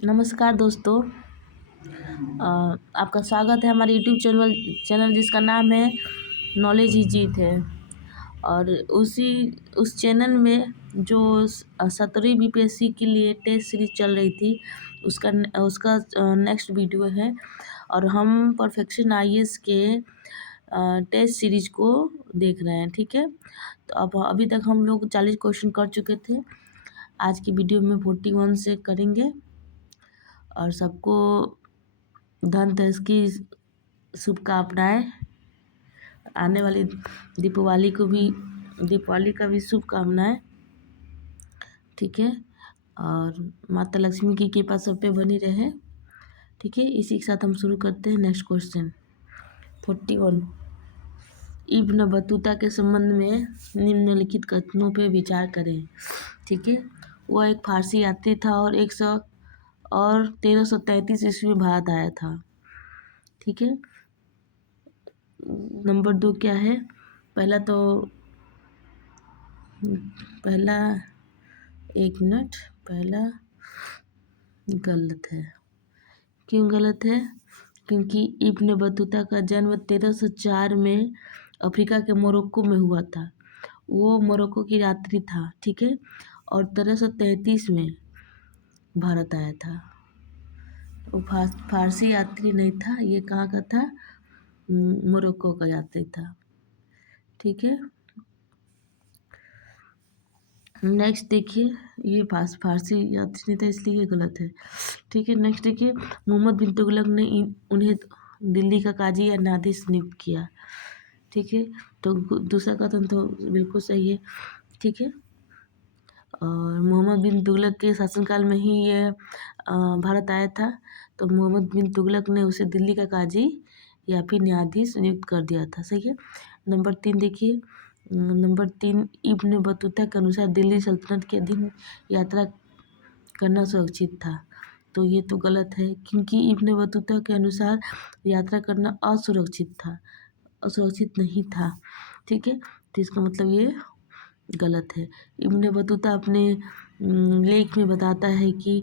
नमस्कार दोस्तों। आपका स्वागत है हमारे यूट्यूब चैनल जिसका नाम है नॉलेज ही जीत है। और उस चैनल में जो 17वीं बीपीएससी के लिए टेस्ट सीरीज चल रही थी उसका उसका नेक्स्ट वीडियो है। और हम परफेक्शन आईएएस के टेस्ट सीरीज को देख रहे हैं, ठीक है। तो अब अभी तक हम लोग 40 क्वेश्चन कर चुके थे। आज की वीडियो में 41 से करेंगे। और सबको धनतेरस की शुभकामनाएं। आने वाली दीपावली का भी शुभकामनाएं, ठीक है। और माता लक्ष्मी की कृपा सब पे बनी रहे, ठीक है। इसी के साथ हम शुरू करते हैं। Next question 41। इब्न बतूता के संबंध में निम्नलिखित कथनों पे विचार करें, ठीक है। वह एक फारसी यात्री था और 1333 ईस्वी में भारत आया था, ठीक है। नंबर 2 क्या है? पहला गलत है। क्यों गलत है? क्योंकि इब्न बतूता का जन्म 1304 में अफ्रीका के मोरक्को में हुआ था। वो मोरक्को की यात्री था, ठीक है। और 1333 में भारत आया था। वो फारसी यात्री नहीं था, ये कहाँ का था? मोरक्को का यात्री था, ठीक है। नेक्स्ट देखिए, ये फारसी यात्री नहीं था इसलिए ये गलत है, ठीक है। नेक्स्ट देखिए, मोहम्मद बिन तुगलक ने उन्हें दिल्ली का काजी या न्यायाधीश नियुक्त किया, ठीक है। तो दूसरा कथन तो बिल्कुल सही है, ठीक है। और मोहम्मद बिन तुगलक के शासनकाल में ही ये भारत आया था। तो मोहम्मद बिन तुगलक ने उसे दिल्ली का काजी या फिर न्यायाधीश नियुक्त कर दिया था, सही है। नंबर 3 देखिए, नंबर 3 इब्न बतूता के अनुसार दिल्ली सल्तनत के अधीन यात्रा करना सुरक्षित था। तो ये तो गलत है, क्योंकि इब्न बतूता के अनुसार यात्रा करना असुरक्षित नहीं था, ठीक है। तो इसका मतलब ये गलत है। इब्न बतूता अपने लेख में बताता है कि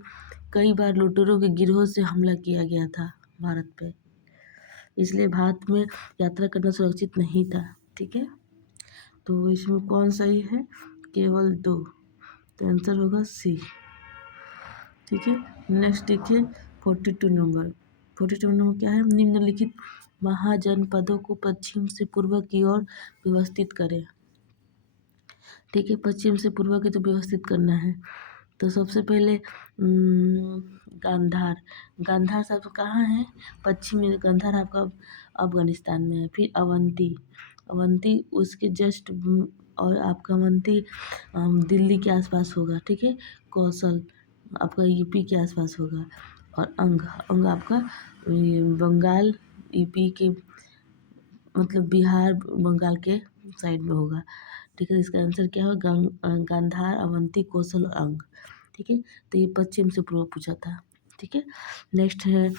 कई बार लुटेरों के गिरोह से हमला किया गया था भारत पे, इसलिए भारत में यात्रा करना सुरक्षित नहीं था, ठीक है। तो इसमें कौन सही है? केवल 2। तो आंसर होगा सी, ठीक है। नेक्स्ट देखिए 42 नंबर क्या है? निम्नलिखित महाजनपदों को पश्चिम से पूर्व की ओर व्यवस्थित करें, ठीक है। पश्चिम से पूर्व की तो व्यवस्थित करना है। तो सबसे पहले गांधार सब कहाँ है? पश्चिम में। गांधार आपका अफगानिस्तान में है। फिर अवंती उसके जस्ट और आपका अवंती दिल्ली के आसपास होगा, ठीक है। कौशल आपका यूपी के आसपास होगा। और अंग आपका बंगाल, यूपी के मतलब बिहार बंगाल के साइड में होगा, ठीक है। इसका आंसर क्या होगा? गांधार, अवंती, कौशल और अंग, ठीक है। तो ये पश्चिम से पूर्व पूछा था, ठीक है। नेक्स्ट है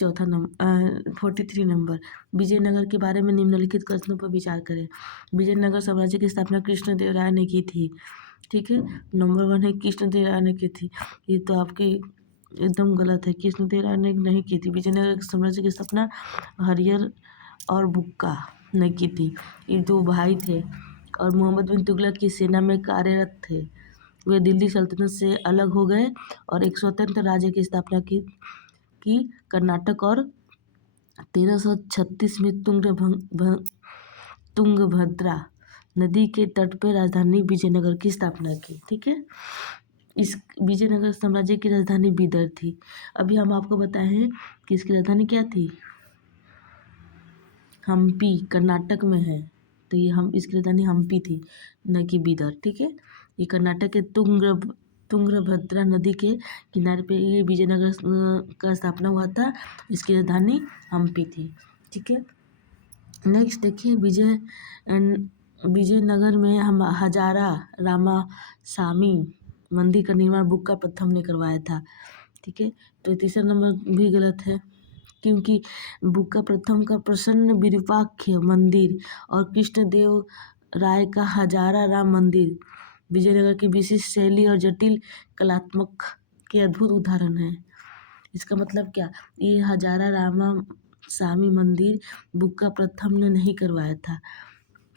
43 नंबर। विजयनगर के बारे में निम्नलिखित कथनों पर विचार करें। विजयनगर साम्राज्य की स्थापना कृष्णदेवराय ने की थी, ठीक है। नंबर 1 है कृष्णदेवराय ने की थी। ये तो आपकी एकदम गलत है। कृष्णदेवराय ने नहीं की थी। विजयनगर साम्राज्य की स्थापना हरिहर और बुक्का ने की थी। ये 2 भाई थे और मोहम्मद बिन तुगलक की सेना में कार्यरत थे। वे दिल्ली सल्तनत से अलग हो गए और एक स्वतंत्र राज्य की स्थापना की कर्नाटक और 1336 में तुंगभद्रा नदी के तट पर राजधानी विजयनगर की स्थापना की, ठीक है। इस विजयनगर साम्राज्य की राजधानी बीदर थी। अभी हम आपको बताए हैं कि इसकी राजधानी क्या थी? हम्पी, कर्नाटक में है। तो ये इसकी राजधानी हम्पी थी, न कि बीदर, ठीक है। ये कर्नाटक के तुंगभद्रा नदी के किनारे पे ये विजयनगर का स्थापना हुआ था। इसकी राजधानी हम्पी थी, ठीक है। नेक्स्ट देखिए, विजयनगर में हम हजारा रामासामी मंदिर का निर्माण बुक्का प्रथम ने करवाया था, ठीक है। तो तीसरा नंबर भी गलत है, क्योंकि बुक्का प्रथम का प्रसन्न विरूपाक्ष मंदिर और कृष्णदेव राय का हजारा राम मंदिर विजयनगर की विशिष्ट शैली और जटिल कलात्मक के अद्भुत उदाहरण हैं। इसका मतलब क्या, ये हजारा रामा स्वामी मंदिर बुक्का प्रथम ने नहीं करवाया था,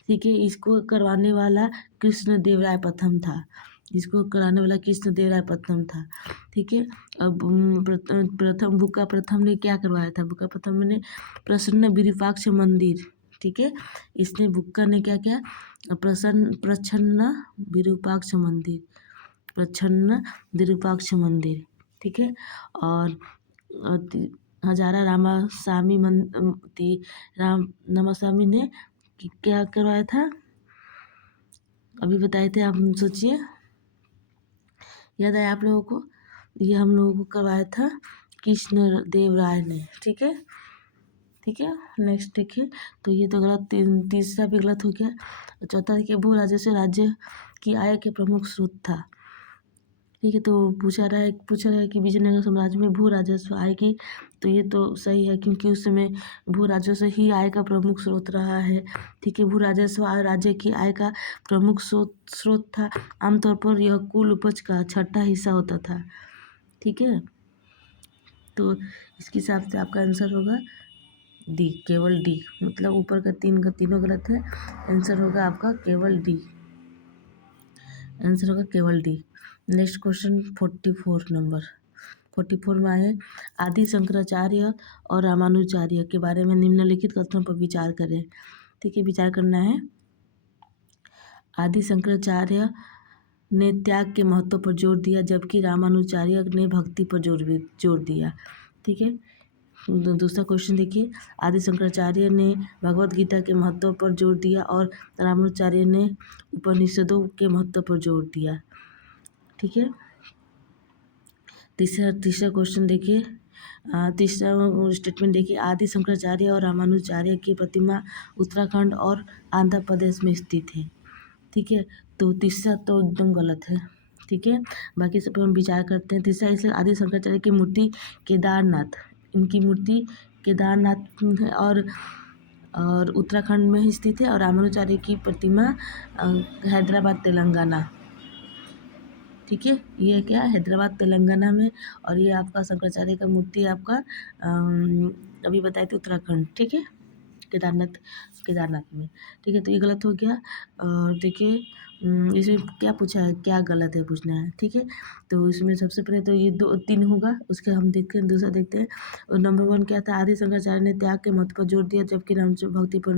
ठीक है। इसको करवाने वाला कृष्णदेवराय प्रथम था, इसको कराने वाला कृष्णदेवराय प्रथम था, ठीक है। अब प्रथम बुक्का प्रथम ने क्या करवाया था, बुक्का प्रथम ने प्रसन्न विरूपाक्ष मंदिर, ठीक है। इसने बुक्का ने क्या किया, प्रच्छन्न विरूपाक्ष मंदिर, प्रच्छन्न विरूपाक्ष मंदिर, ठीक है। और हजारा रामास्वामी रामास्वामी ने क्या करवाया था, अभी बताए थे आप, सोचिए, याद आया आप लोगों को, ये हम लोगों को करवाया था कृष्ण देव राय ने, ठीक है, ठीक है। नेक्स्ट देखिए, तो ये तो गलत, तीसरा भी गलत हो गया। चौथा देखिए, भू राजस्व राज्य की आय के प्रमुख स्रोत था, ठीक है। तो पूछा रहा है कि विजयनगर साम्राज्य में भू राजस्व आय की, तो ये तो सही है, क्योंकि उस समय भू राजस्व ही आय का प्रमुख स्रोत रहा है, ठीक है। भू राजस्व राज्य की आय का प्रमुख स्रोत था। आमतौर पर यह कुल उपज का छठा हिस्सा होता था, ठीक है। तो इसके हिसाब से आपका आंसर होगा डी, केवल डी, मतलब ऊपर का तीनों गलत है, आंसर होगा आपका केवल डी, आंसर होगा केवल डी। नेक्स्ट क्वेश्चन 44 नंबर, 44 में आए, आदि शंकराचार्य और रामानुजाचार्य के बारे में निम्नलिखित कथनों पर विचार करें, ठीक है। विचार करना है। आदि शंकराचार्य ने त्याग के महत्व पर जोर दिया, जबकि रामानुजाचार्य ने भक्ति पर जोर दिया, ठीक है। दूसरा क्वेश्चन देखिए, आदि शंकराचार्य ने भगवत गीता के महत्व पर जोर दिया और रामानुजाचार्य ने उपनिषदों के महत्व पर जोर दिया, ठीक है। तीसरा क्वेश्चन देखिए, तीसरा स्टेटमेंट देखिए, आदि शंकराचार्य और रामानुजाचार्य की प्रतिमा उत्तराखंड और आंध्र प्रदेश में स्थित है, ठीक है। तो तीसरा तो एकदम गलत है, ठीक है। बाकी सब पर हम विचार करते हैं। तीसरा, इसलिए आदि शंकराचार्य की मूर्ति केदारनाथ, इनकी मूर्ति केदारनाथ है और उत्तराखंड में ही स्थित है, और रामानुजाचार्य की प्रतिमा हैदराबाद तेलंगाना, ठीक है। ये क्या, हैदराबाद तेलंगाना में, और ये आपका शंकराचार्य का मूर्ति आपका अभी बताए थे उत्तराखंड, ठीक है, केदारनाथ में, ठीक है। तो ये गलत हो गया। और देखिए इसमें क्या पूछा है, क्या गलत है पूछना है, ठीक है। तो इसमें सबसे पहले तो ये 2-3 होगा, उसके हम देखते हैं, दूसरा देखते हैं। और नंबर 1 क्या था, आदि शंकराचार्य ने त्याग के महत्व पर जोर दिया, जबकि रामचंद्र भक्ति पर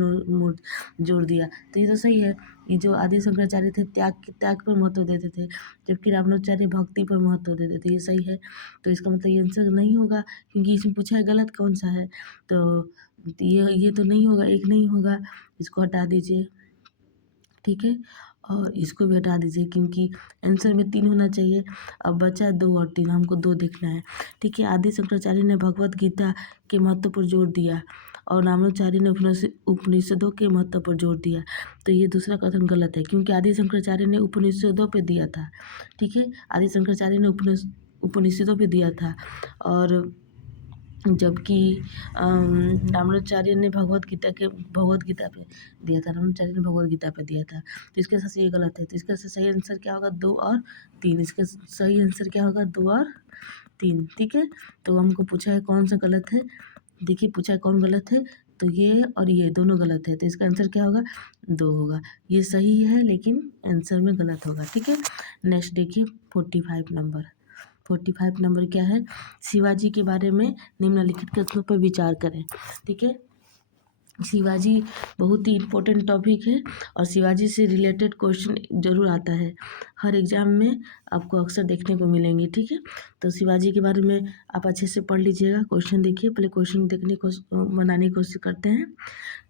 जोर दिया, तो ये तो सही है। ये जो आदि शंकराचार्य थे त्याग पर महत्व देते थे, जबकि रामानुजाचार्य भक्ति पर महत्व देते थे, ये सही है। तो इसका मतलब ये आंसर नहीं होगा, क्योंकि इसमें पूछा है गलत कौन सा है, तो ये तो नहीं होगा, एक नहीं होगा, इसको हटा दीजिए, ठीक है। और इसको भी हटा दीजिए, क्योंकि आंसर में 3 होना चाहिए। अब बचा 2 और 3, हमको 2 देखना है, ठीक है। आदि शंकराचार्य ने भगवत गीता के महत्व पर जोर दिया और रामानुजाचार्य ने उपनिषदों के महत्व पर जोर दिया, तो ये दूसरा कथन गलत है, क्योंकि आदि शंकराचार्य ने उपनिषदों पे दिया था, ठीक है। आदि शंकराचार्य ने उपनिषदों पे दिया था, और जबकि रामानुजाचार्य ने भगवत गीता पे दिया था, रामानुजाचार्य ने भगवत गीता पे दिया था, तो इसके साथ ये गलत है। तो इसका सही आंसर क्या होगा, 2 और 3, इसका सही आंसर क्या होगा, 2 और 3, ठीक है। तो हमको पूछा है कौन सा गलत है, देखिए पूछा है कौन गलत है, तो ये और ये दोनों गलत है, तो इसका आंसर क्या होगा, 2 होगा। ये सही है लेकिन आंसर में गलत होगा, ठीक है। नेक्स्ट देखिए 45 नंबर, 45 नंबर क्या है, शिवाजी के बारे में निम्नलिखित कथनों पर विचार करें, ठीक है। शिवाजी बहुत ही इम्पोर्टेंट टॉपिक है, और शिवाजी से रिलेटेड क्वेश्चन जरूर आता है, हर एग्जाम में आपको अक्सर देखने को मिलेंगे, ठीक है। तो शिवाजी के बारे में आप अच्छे से पढ़ लीजिएगा, क्वेश्चन देखिए, पहले क्वेश्चन बनाने की कोशिश करते हैं।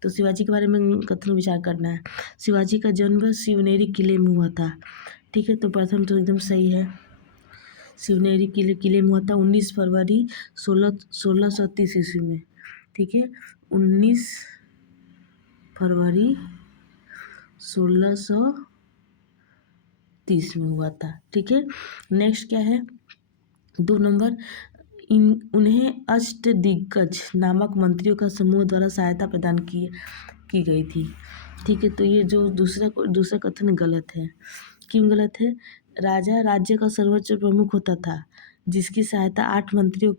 तो शिवाजी के बारे में कथन विचार करना है। शिवाजी का जन्म शिवनेरी किले में हुआ था, ठीक है। तो प्रथम तो एकदम सही है, शिवनेरी किले में हुआ था 19 फरवरी 1630 ईस्वी में, ठीक है। 19 फरवरी 1630 में हुआ था, ठीक है। नेक्स्ट क्या है, 2 नंबर, उन्हें अष्टदिग्गज नामक मंत्रियों का समूह द्वारा सहायता प्रदान की गई थी, ठीक है। तो ये जो दूसरा कथन गलत है, क्यों गलत है, राजा राज्य का सर्वोच्च प्रमुख होता था, जिसकी सहायता 8 मंत्रियों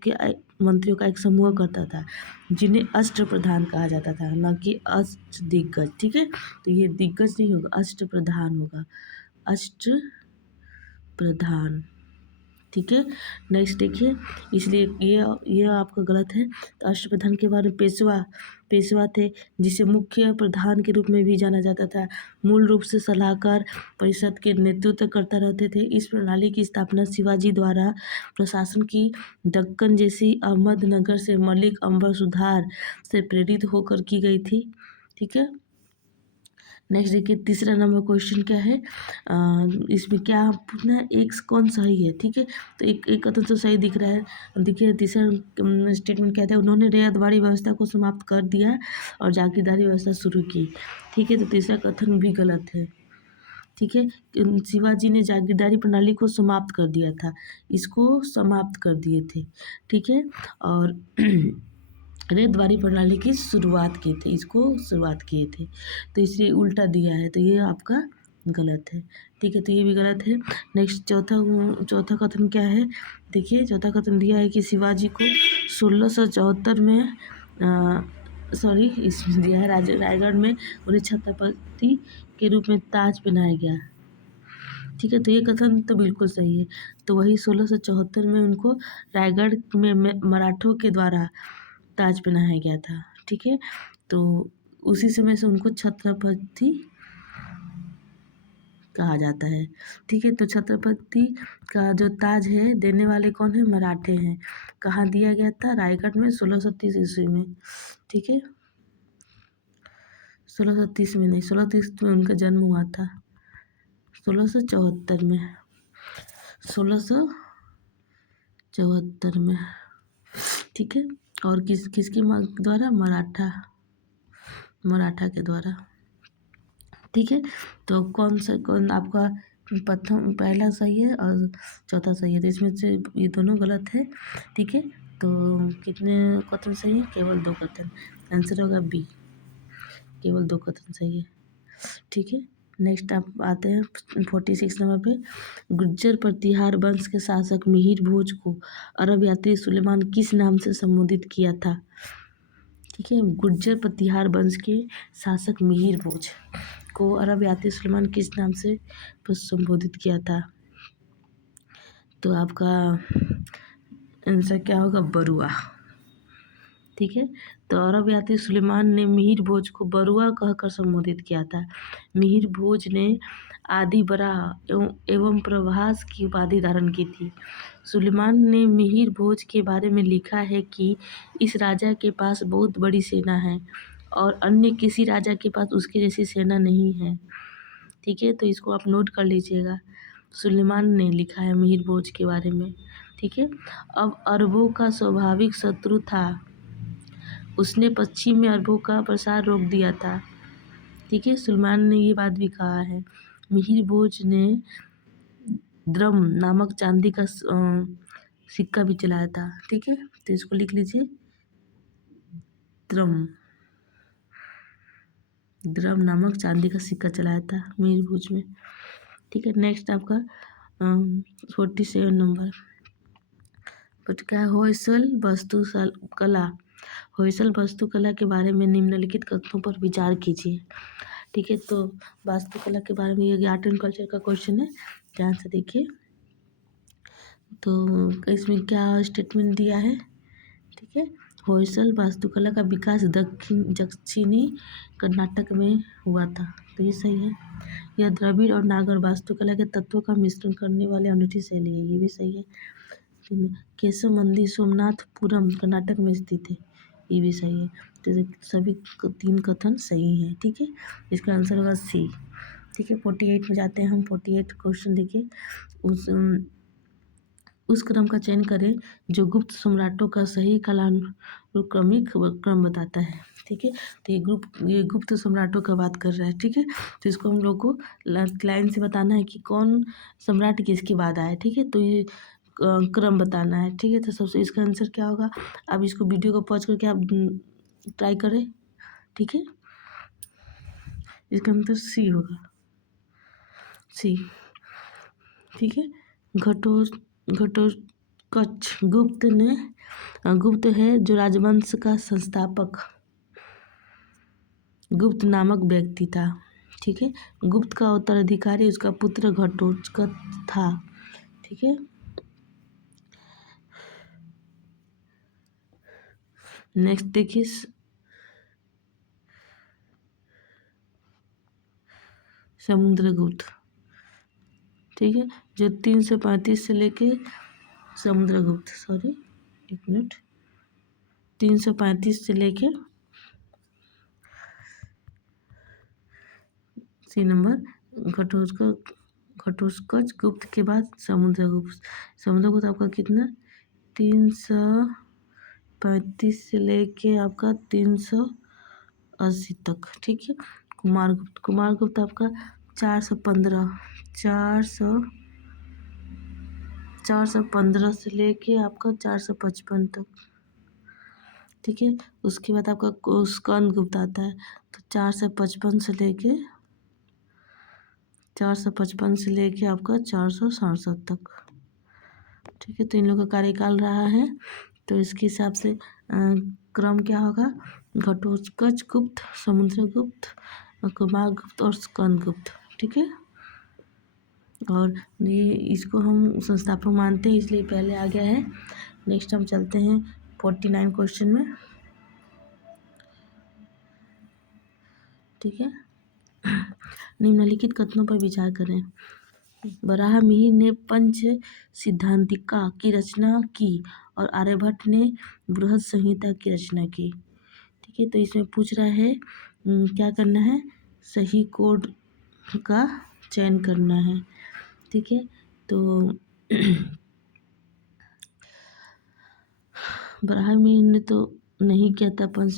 का एक समूह करता था, जिन्हें अष्टप्रधान कहा जाता था, न कि अष्टदिग्गज। ठीक है, तो ये दिग्गज नहीं होगा, अष्टप्रधान होगा, अष्टप्रधान। ठीक है, नेक्स्ट देखिए, इसलिए ये आपका गलत है। तो अष्टप्रधान के बारे में पेशवा थे, जिसे मुख्य प्रधान के रूप में भी जाना जाता था। मूल रूप से सलाहकार परिषद के नेतृत्व करता रहते थे। इस प्रणाली की स्थापना शिवाजी द्वारा प्रशासन की दक्कन जैसी अहमदनगर से मलिक अंबर सुधार से प्रेरित होकर की गई थी। ठीक है, नेक्स्ट देखिए, तीसरा नंबर क्वेश्चन क्या है, इसमें क्या पूछना है, एक कौन सही है। ठीक है, तो एक कथन तो सही दिख रहा है। देखिए तीसरा स्टेटमेंट कहता है, उन्होंने रैयतवाड़ी व्यवस्था को समाप्त कर दिया और जागीरदारी व्यवस्था शुरू की। ठीक है, तो तीसरा कथन भी गलत है। ठीक है, शिवाजी ने जागीरदारी प्रणाली को समाप्त कर दिया था, इसको समाप्त कर दिए थे। ठीक है, और रैयतवाड़ी प्रणाली की शुरुआत की थी, इसको शुरुआत किए थे, तो इसलिए उल्टा दिया है, तो ये आपका गलत है। ठीक है, तो ये भी गलत है। नेक्स्ट चौथा कथन क्या है, देखिए चौथा कथन दिया है कि शिवाजी को 1674 में इसमें दिया है रायगढ़ में उन्हें छत्रपति के रूप में ताज पहनाया गया। ठीक है, तो ये कथन तो बिल्कुल सही है। तो वही 1674 में उनको रायगढ़ में मराठों के द्वारा ताज पहनाया गया था। ठीक है, तो उसी समय से उनको छत्रपति कहा जाता है। ठीक है, तो छत्रपति का जो ताज है देने वाले कौन है, मराठे हैं। कहाँ दिया गया था, रायगढ़ में 1630 ईस्वी में। ठीक है, 1630 में नहीं, 1630 में उनका जन्म हुआ था, 1674 में, 1674 में। ठीक है, और किसके द्वारा, मराठा के द्वारा। ठीक है, तो कौन आपका पहला सही है और चौथा सही है, तो इसमें से ये दोनों गलत है। ठीक है, तो कितने कथन सही है, केवल 2 कथन, आंसर होगा बी, केवल 2 कथन सही है। ठीक है, नेक्स्ट आप आते हैं 46 नंबर पे, गुज्जर प्रतिहार वंश के शासक मिहिर भोज को अरब यात्री सुलेमान किस नाम से संबोधित किया था। ठीक है, गुज्जर प्रतिहार वंश के शासक मिहिर भोज को अरब यात्री सुलेमान किस नाम से संबोधित किया था, तो आपका आंसर क्या होगा, बरुआ। ठीक है, तो अरब यात्री सुलेमान ने मिहिर भोज को बरुआ कहकर संबोधित किया था। मिहिर भोज ने आदि बराह एवं प्रभास की उपाधि धारण की थी। सुलेमान ने मिहिर भोज के बारे में लिखा है कि इस राजा के पास बहुत बड़ी सेना है और अन्य किसी राजा के पास उसके जैसी सेना नहीं है। ठीक है, तो इसको आप नोट कर लीजिएगा, सुलेमान ने लिखा है मिहिर भोज के बारे में। ठीक है, अब अरबों का स्वाभाविक शत्रु था, उसने पश्चिम में अरबों का प्रसार रोक दिया था। ठीक है, सुलेमान ने ये बात भी कहा है। मिहिर भोज ने द्रम नामक चांदी का सिक्का भी चलाया था। ठीक है, तो इसको लिख लीजिए, द्रम नामक चांदी का सिक्का चलाया था मिहिर भोज में। ठीक है, नेक्स्ट आपका 47 नंबर बट क्या है, होयसल वास्तुकला के बारे में निम्नलिखित कथनों पर विचार कीजिए। ठीक है, तो वास्तुकला के बारे में ये आर्ट एंड कल्चर का क्वेश्चन है, ध्यान से देखिए। तो इसमें क्या स्टेटमेंट दिया है, ठीक है, होयसल वास्तुकला का विकास दक्षिणी कर्नाटक में हुआ था, तो ये सही है। यह द्रविड़ और नागर वास्तुकला के तत्वों का मिश्रण करने वाली अनूठी शैली है, ये भी सही है। केशव मंदिर सोमनाथपुरम कर्नाटक में स्थित है, ये भी सही है। तो सभी 3 कथन सही हैं। ठीक है, इसका आंसर होगा सी। ठीक है, 48 में जाते हैं हम। 48 क्वेश्चन देखिए, उस क्रम का चयन करें जो गुप्त सम्राटों का सही कालानुक्रमिक क्रम बताता है। ठीक है, तो ये गुप्त सम्राटों का बात कर रहा है। ठीक है, तो इसको हम लोग को लाइन से बताना है कि कौन सम्राट किसके बाद आया। ठीक है, तो ये क्रम बताना है। ठीक है, तो सबसे इसका आंसर क्या होगा, अब इसको वीडियो को पॉज करके आप ट्राई करें। ठीक है, इसका आंसर सी होगा, सी। ठीक है, घटोत्कच कच्छ गुप्त है जो राजवंश का संस्थापक गुप्त नामक व्यक्ति था। ठीक है, गुप्त का उत्तराधिकारी उसका पुत्र घटोत्कच था। ठीक है, नेक्स्ट देखिए समुद्रगुप्त। ठीक है, जो 335 से लेके समुद्रगुप्त 335 से लेके सी नंबर घटोत्कच गुप्त के बाद समुद्रगुप्त आपका कितना 335 से लेके आपका 380 तक। ठीक है, कुमारगुप्त आपका 415 से लेके आपका 455 तक। ठीक है, उसके बाद आपका स्कंदगुप्त आता है तो 455 से लेके आपका 467 तक। ठीक है, तो इन लोगों का कार्यकाल रहा है, तो इसके हिसाब से क्रम क्या होगा, घटोत्कच गुप्त, समुद्रगुप्त, कुमारगुप्त और स्कंदगुप्त। ठीक है, और ये इसको हम संस्थापक मानते हैं इसलिए पहले आ गया है। नेक्स्ट हम चलते हैं 49 क्वेश्चन में। ठीक है, निम्नलिखित कथनों पर विचार करें। वराहमिहिर ने पंच सिद्धांतिका की रचना की और आर्यभट्ट ने बृहद संहिता की रचना की। ठीक है, तो इसमें पूछ रहा है क्या करना है, सही कोड का चयन करना है। ठीक है, तो वराहमिहिर ने तो नहीं किया था पंच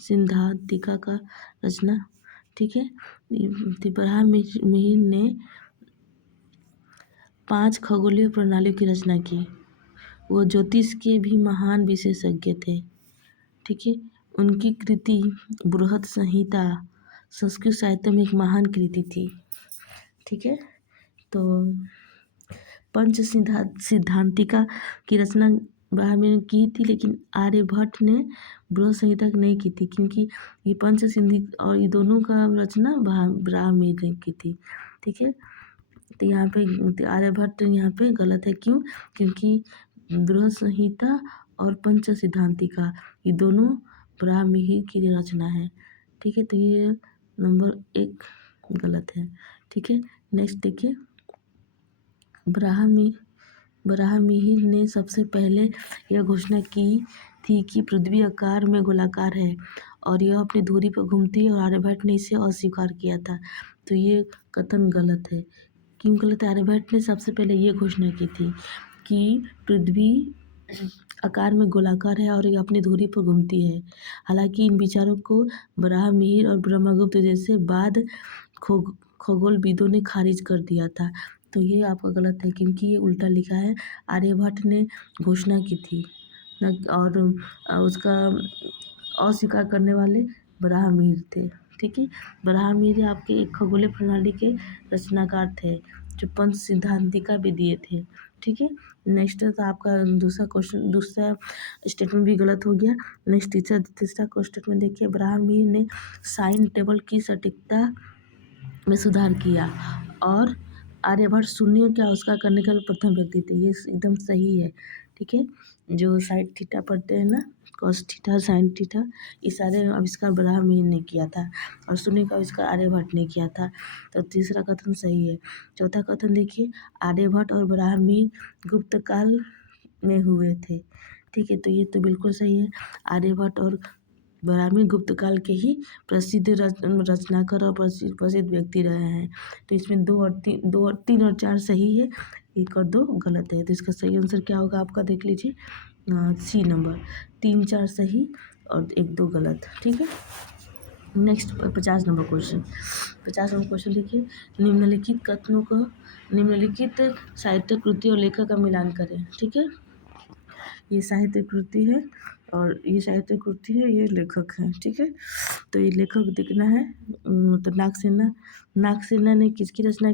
सिद्धांतिका का रचना। ठीक है, वराहमिहिर ने 5 खगोलीय प्रणालियों की रचना की। वो ज्योतिष के भी महान विशेषज्ञ थे। ठीक है, उनकी कृति बृहद संहिता संस्कृत साहित्य में एक महान कृति थी। ठीक है, तो पंच सिद्धांतिका की रचना वराहमिहिर ने की थी, लेकिन आर्यभट्ट ने बृहद संहिता नहीं की थी, क्योंकि ये पंच सिद्धि और ये दोनों का रचना वराहमिहिर ने की थी। ठीक है, तो यहाँ पे आर्यभट्ट यहाँ पे गलत है। क्यों? क्योंकि बृहद संहिता और पंच सिद्धांतिका ये दोनों वराहमिहिर की रचना है। ठीक है, तो ये नंबर 1 गलत है। ठीक है, नेक्स्ट देखिए, वराहमिहिर ने सबसे पहले यह घोषणा की थी कि पृथ्वी आकार में गोलाकार है और यह अपनी धुरी पर घूमती है, और आर्यभट्ट ने इसे अस्वीकार किया था। तो ये कथन गलत है। क्यों गलत है? आर्यभट्ट ने सबसे पहले ये घोषणा की थी कि पृथ्वी आकार में गोलाकार है और ये अपनी धुरी पर घूमती है। हालांकि इन विचारों को वराहमिहिर और ब्रह्मगुप्त जैसे बाद खगोलविदों ने खारिज कर दिया था। तो ये आपका गलत है, क्योंकि ये उल्टा लिखा है। आर्यभट्ट ने घोषणा की थी और उसका अस्वीकार करने वाले वराहमिहिर थे। ठीक है, वराहमिहिर आपके एक खगोलीय प्रणाली के रचनाकार थे, जो पंच सिद्धांतिका भी दिए थे। ठीक है, नेक्स्ट तो आपका दूसरा स्टेटमेंट भी गलत हो गया। नेक्स्ट तीसरा स्टेटमेंट देखिए, वराहमिहिर ने साइन टेबल की सटीकता में सुधार किया और आर्यभट्ट शून्य का आविष्कार करने का प्रथम व्यक्ति थे। ये एकदम सही है। ठीक है, जो साइन थीटा पढ़ते हैं ना, कॉस थीटा, साइन थीटा, ये सारे आविष्कार वराहमिहिर ने किया था और शून्य का आविष्कार आर्यभट्ट ने किया था। तो तीसरा कथन सही है। चौथा कथन देखिए, आर्यभट्ट और वराहमिहिर गुप्त काल में हुए थे। ठीक है, तो ये तो बिल्कुल सही है। आर्यभट्ट और वराहमिहिर गुप्त काल के ही प्रसिद्ध रचनाकार और प्रसिद्ध व्यक्ति रहे हैं। तो इसमें 2 और 3 और 4 सही है, 1 और 2 गलत है। तो इसका सही आंसर क्या होगा आपका, देख लीजिए, सी नंबर, 3 4 सही और 1 2 गलत। ठीक है, नेक्स्ट 50 नंबर क्वेश्चन देखिए, निम्नलिखित साहित्य कृति और लेखक का मिलान करें। ठीक है, ये साहित्य कृति है और ये साहित्य कृति है, ये लेखक हैं। ठीक है, तो ये लेखक देखना है। तो नागसेना ने किसकी रचना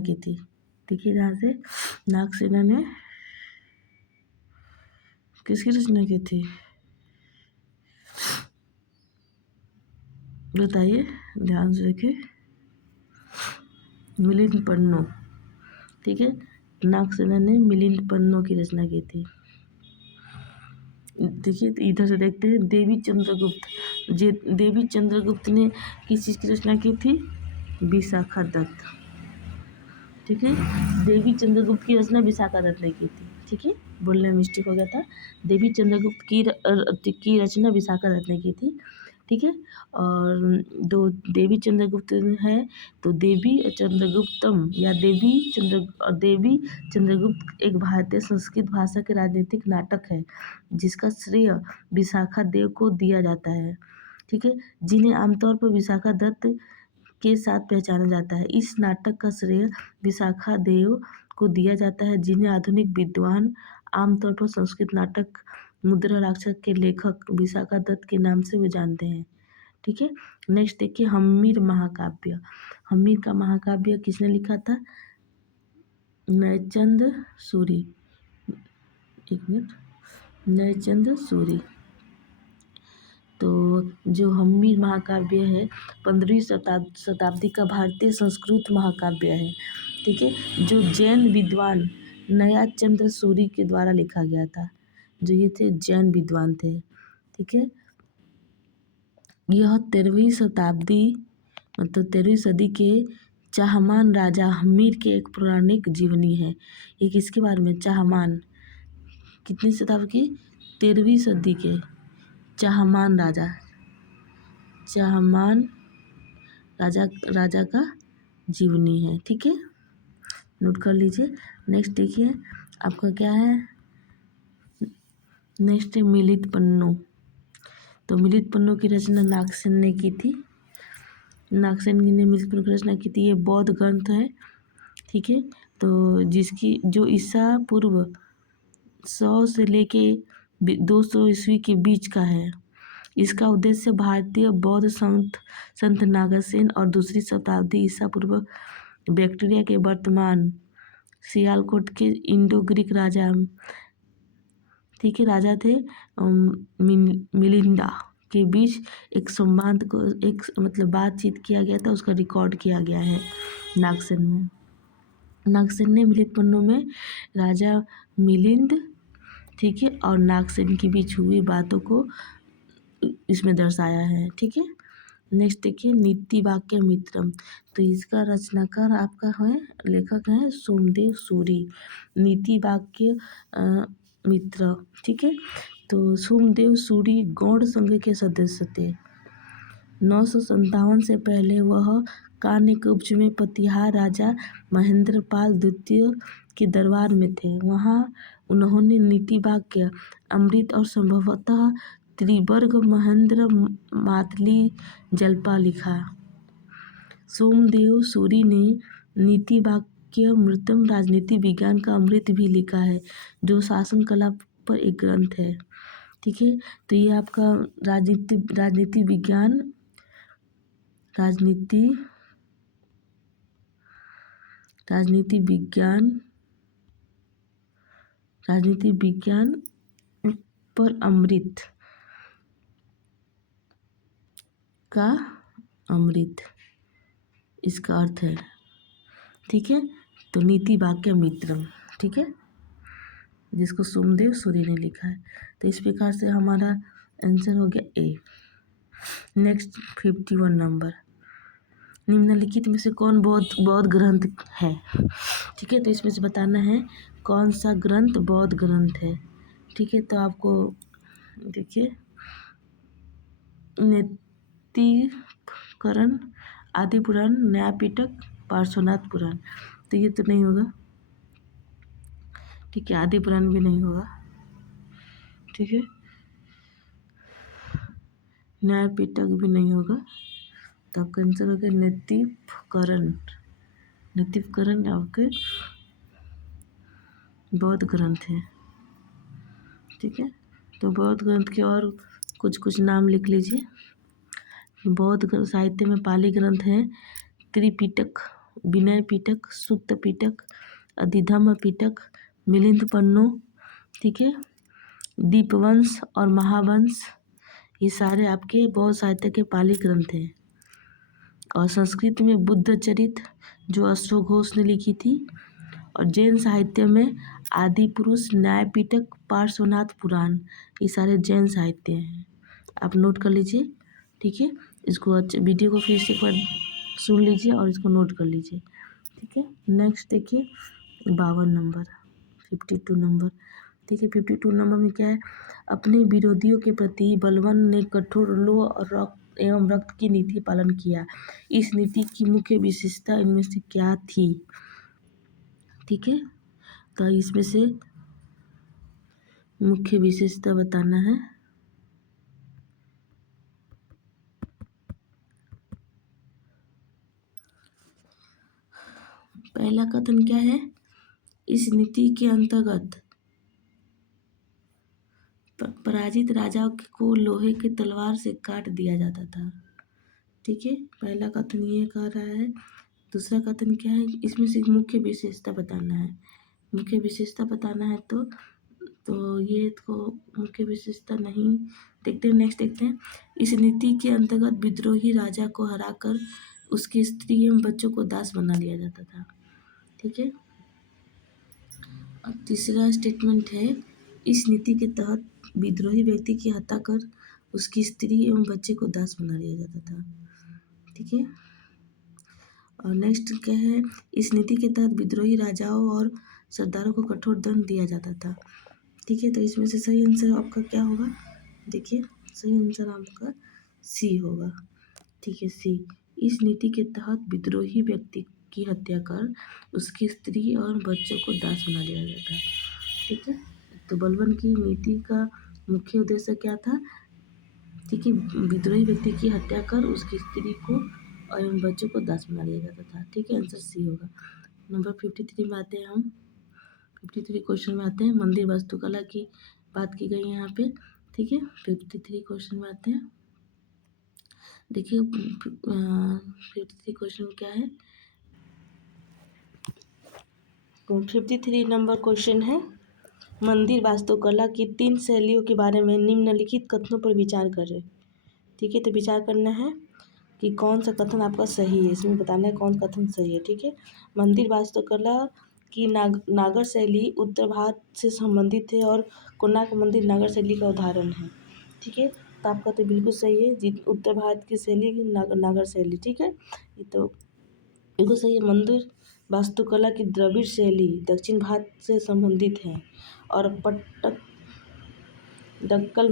की थी? देखिए यहाँ से नागसेना ने किसकी रचना की थी बताइए, ध्यान से देखिए। मिलिंद पन्नो, ठीक है, नागसेना ने मिलिंद पन्नो की रचना की थी। देखिए तो इधर से देखते हैं देवी चंद्रगुप्त। देवी चंद्रगुप्त ने किस चीज़ की रचना की थी? विशाखा दत्त, ठीक है। देवी चंद्रगुप्त की रचना विशाखा दत्त ने की थी, ठीक है, बोलने में मिस्टेक हो गया था। देवी चंद्रगुप्त की रचना विशाखा दत्त ने की थी, ठीक है। और दो देवी चंद्रगुप्त है तो देवी चंद्रगुप्तम या देवी चंद्रगुप्त एक भारतीय संस्कृत भाषा के राजनीतिक नाटक है जिसका श्रेय विशाखा देव को दिया जाता है, ठीक है, जिन्हें आमतौर पर विशाखा दत्त के साथ पहचाना जाता है। इस नाटक का श्रेय विशाखा देव को दिया जाता है जिन्हें आधुनिक विद्वान आमतौर पर संस्कृत नाटक मुद्रा राक्षस के लेखक विशाखा दत्त के नाम से वो जानते हैं, ठीक है। नेक्स्ट देखिए हम्मीर महाकाव्य। हम्मीर का महाकाव्य किसने लिखा था? नयचंद सूरी, एक मिनट, नयचंद सूरी। तो जो हम्मीर महाकाव्य है 15वीं शताब्दी का भारतीय संस्कृत महाकाव्य है, ठीक है, जो जैन विद्वान नयाचंद्र सूरी के द्वारा लिखा गया था। जो ये थे जैन विद्वान थे, ठीक है। यह 13वीं शताब्दी मतलब 13वीं सदी के चाहमान राजा हम्मीर के एक पौराणिक जीवनी है। ये किसके बारे में? चाहमान, कितनी शताब्दी की? 13वीं सदी के चाहमान राजा का जीवनी है, ठीक है, नोट कर लीजिए। नेक्स्ट देखिए आपका क्या है, नेक्स्ट है मिलिंद पन्नो। तो मिलिंद पन्नो की रचना नागसेन ने की थी। नागसेन ने मिलिंद पन्नो की रचना की थी। ये बौद्ध ग्रंथ है, ठीक है, तो जिसकी जो ईसा पूर्व 100 से लेके 200 ईस्वी के बीच का है। इसका उद्देश्य भारतीय बौद्ध संत नागसेन और दूसरी शताब्दी ईसा पूर्व बैक्ट्रिया के वर्तमान सियालकोट के इंडो ग्रीक राजा, ठीक है, राजा थे मिलिंदा के बीच एक संवाद को एक मतलब बातचीत किया गया था, उसका रिकॉर्ड किया गया है नागसेन में। नागसेन ने मिलिंद पन्नो में राजा मिलिंद, ठीक है, और नागसेन के बीच हुई बातों को इसमें दर्शाया है, ठीक है। नेक्स्ट देखिए नीति वाक्य मित्रम। तो इसका रचनाकार आपका है, लेखक है सोमदेव सूरी। नीति वाक्य मित्र, ठीक है, तो सोमदेव सूरी गौड़ संघ के सदस्य थे। 957 से पहले वह कान्यकुब्ज में प्रतिहार राजा महेंद्रपाल द्वितीय के दरबार में थे। वहाँ उन्होंने नीति वाक्य अमृत और संभवतः त्रिवर्ग महेंद्र मातली जल्पा लिखा। सोमदेव सूरी ने नीति वाक्य मृतम राजनीति विज्ञान का अमृत भी लिखा है जो शासन कला पर एक ग्रंथ है, ठीक है। तो ये आपका राजनीति विज्ञान पर अमृत का अमृत इसका अर्थ है, ठीक है। तो नीति वाक्य मित्रम, ठीक है, जिसको सोमदेव सूरी ने लिखा है। तो इस प्रकार से हमारा आंसर हो गया ए। नेक्स्ट 51 नंबर, निम्नलिखित में से कौन बौद्ध ग्रंथ है, ठीक है। तो इसमें से बताना है कौन सा ग्रंथ बौद्ध ग्रंथ है, ठीक है। तो आपको देखिए नेतिकरण, आदि पुराण, न्याय पिटक, पार्श्वनाथ पुराण। तो ये तो नहीं होगा, ठीक है, आदि पुराण भी नहीं होगा, ठीक है, न्याय पिटक भी नहीं होगा। तो आपका आंसर हो गया नेतिकरण आपके बौद्ध ग्रंथ है, ठीक है। तो बौद्ध ग्रंथ के और कुछ नाम लिख लीजिए। बौद्ध साहित्य में पाली ग्रंथ हैं त्रिपिटक, विनय पिटक, सुत्त पिटक, अधिधम्म पिटक, मिलिंद पन्नो, ठीक है, दीपवंश और महावंश, ये सारे आपके बौद्ध साहित्य के पाली ग्रंथ हैं। और संस्कृत में बुद्ध चरित जो अशोक घोष ने लिखी थी, और जैन साहित्य में आदि पुरुष, न्याय पिटक, पार्श्वनाथ पुराण, ये सारे जैन साहित्य हैं। आप नोट कर लीजिए, ठीक है। इसको अच्छे वीडियो को फिर से एक बार सुन लीजिए और इसको नोट कर लीजिए, ठीक है। नेक्स्ट देखिए 52 नंबर, 52 नंबर, ठीक है। 52 नंबर में क्या है, अपने विरोधियों के प्रति बलवान ने कठोर लोह और रक्त एवं रक्त की नीति पालन किया। इस नीति की मुख्य विशेषता इनमें से क्या थी, ठीक है। तो इसमें से मुख्य विशेषता बताना है। पहला कथन क्या है, इस नीति के अंतर्गत पराजित राजाओं को लोहे के तलवार से काट दिया जाता था, ठीक है। पहला कथन ये कह रहा है। दूसरा कथन क्या है, इसमें से मुख्य विशेषता बताना है। मुख्य विशेषता बताना है तो ये तो मुख्य विशेषता नहीं देखते हैं। नेक्स्ट देखते हैं, इस नीति के अंतर्गत विद्रोही राजा को हराकर उसकी स्त्री एवं बच्चों को दास बना लिया जाता था, ठीक है। अब तीसरा स्टेटमेंट है, इस नीति के तहत विद्रोही व्यक्ति की हत्या कर उसकी स्त्री एवं बच्चे को दास बना लिया जाता था, ठीक है। और नेक्स्ट क्या है, इस नीति के तहत विद्रोही राजाओं और सरदारों को कठोर दंड दिया जाता था, ठीक है। तो इसमें से सही आंसर आपका क्या होगा, देखिए सही आंसर आपका सी होगा, ठीक है, सी। इस नीति के तहत विद्रोही व्यक्ति की हत्या कर उसकी स्त्री और बच्चों को दास बना लिया जाता, ठीक है। तो बलवान की नीति का मुख्य उद्देश्य क्या था, ठीक है, विद्रोही व्यक्ति की हत्या कर उसकी स्त्री को और उन बच्चों को दास बना लिया जाता था, ठीक है। आंसर सी होगा। नंबर 53 में आते हैं हम, 53 क्वेश्चन में आते हैं। मंदिर वास्तुकला की बात की गई है यहाँ पे, ठीक है। 53 क्वेश्चन में आते हैं। देखिए 53 क्वेश्चन क्या है, 53 नंबर क्वेश्चन है, मंदिर वास्तुकला की 3 शैलियों के बारे में निम्नलिखित कथनों पर विचार करें, ठीक है। तो विचार करना है कि कौन सा कथन आपका सही है, इसमें बताना है कौन कथन सही है, ठीक है। मंदिर वास्तुकला की नागर शैली उत्तर भारत से संबंधित है और कोणार्क मंदिर नागर शैली का उदाहरण है, ठीक है। तो आपका तो बिल्कुल सही है, उत्तर भारत की शैली नागर शैली, ठीक है। ये तो बिल्कुल सही है। मंदिर वास्तुकला की द्रविड़ शैली दक्षिण भारत से संबंधित है और पट्टदकल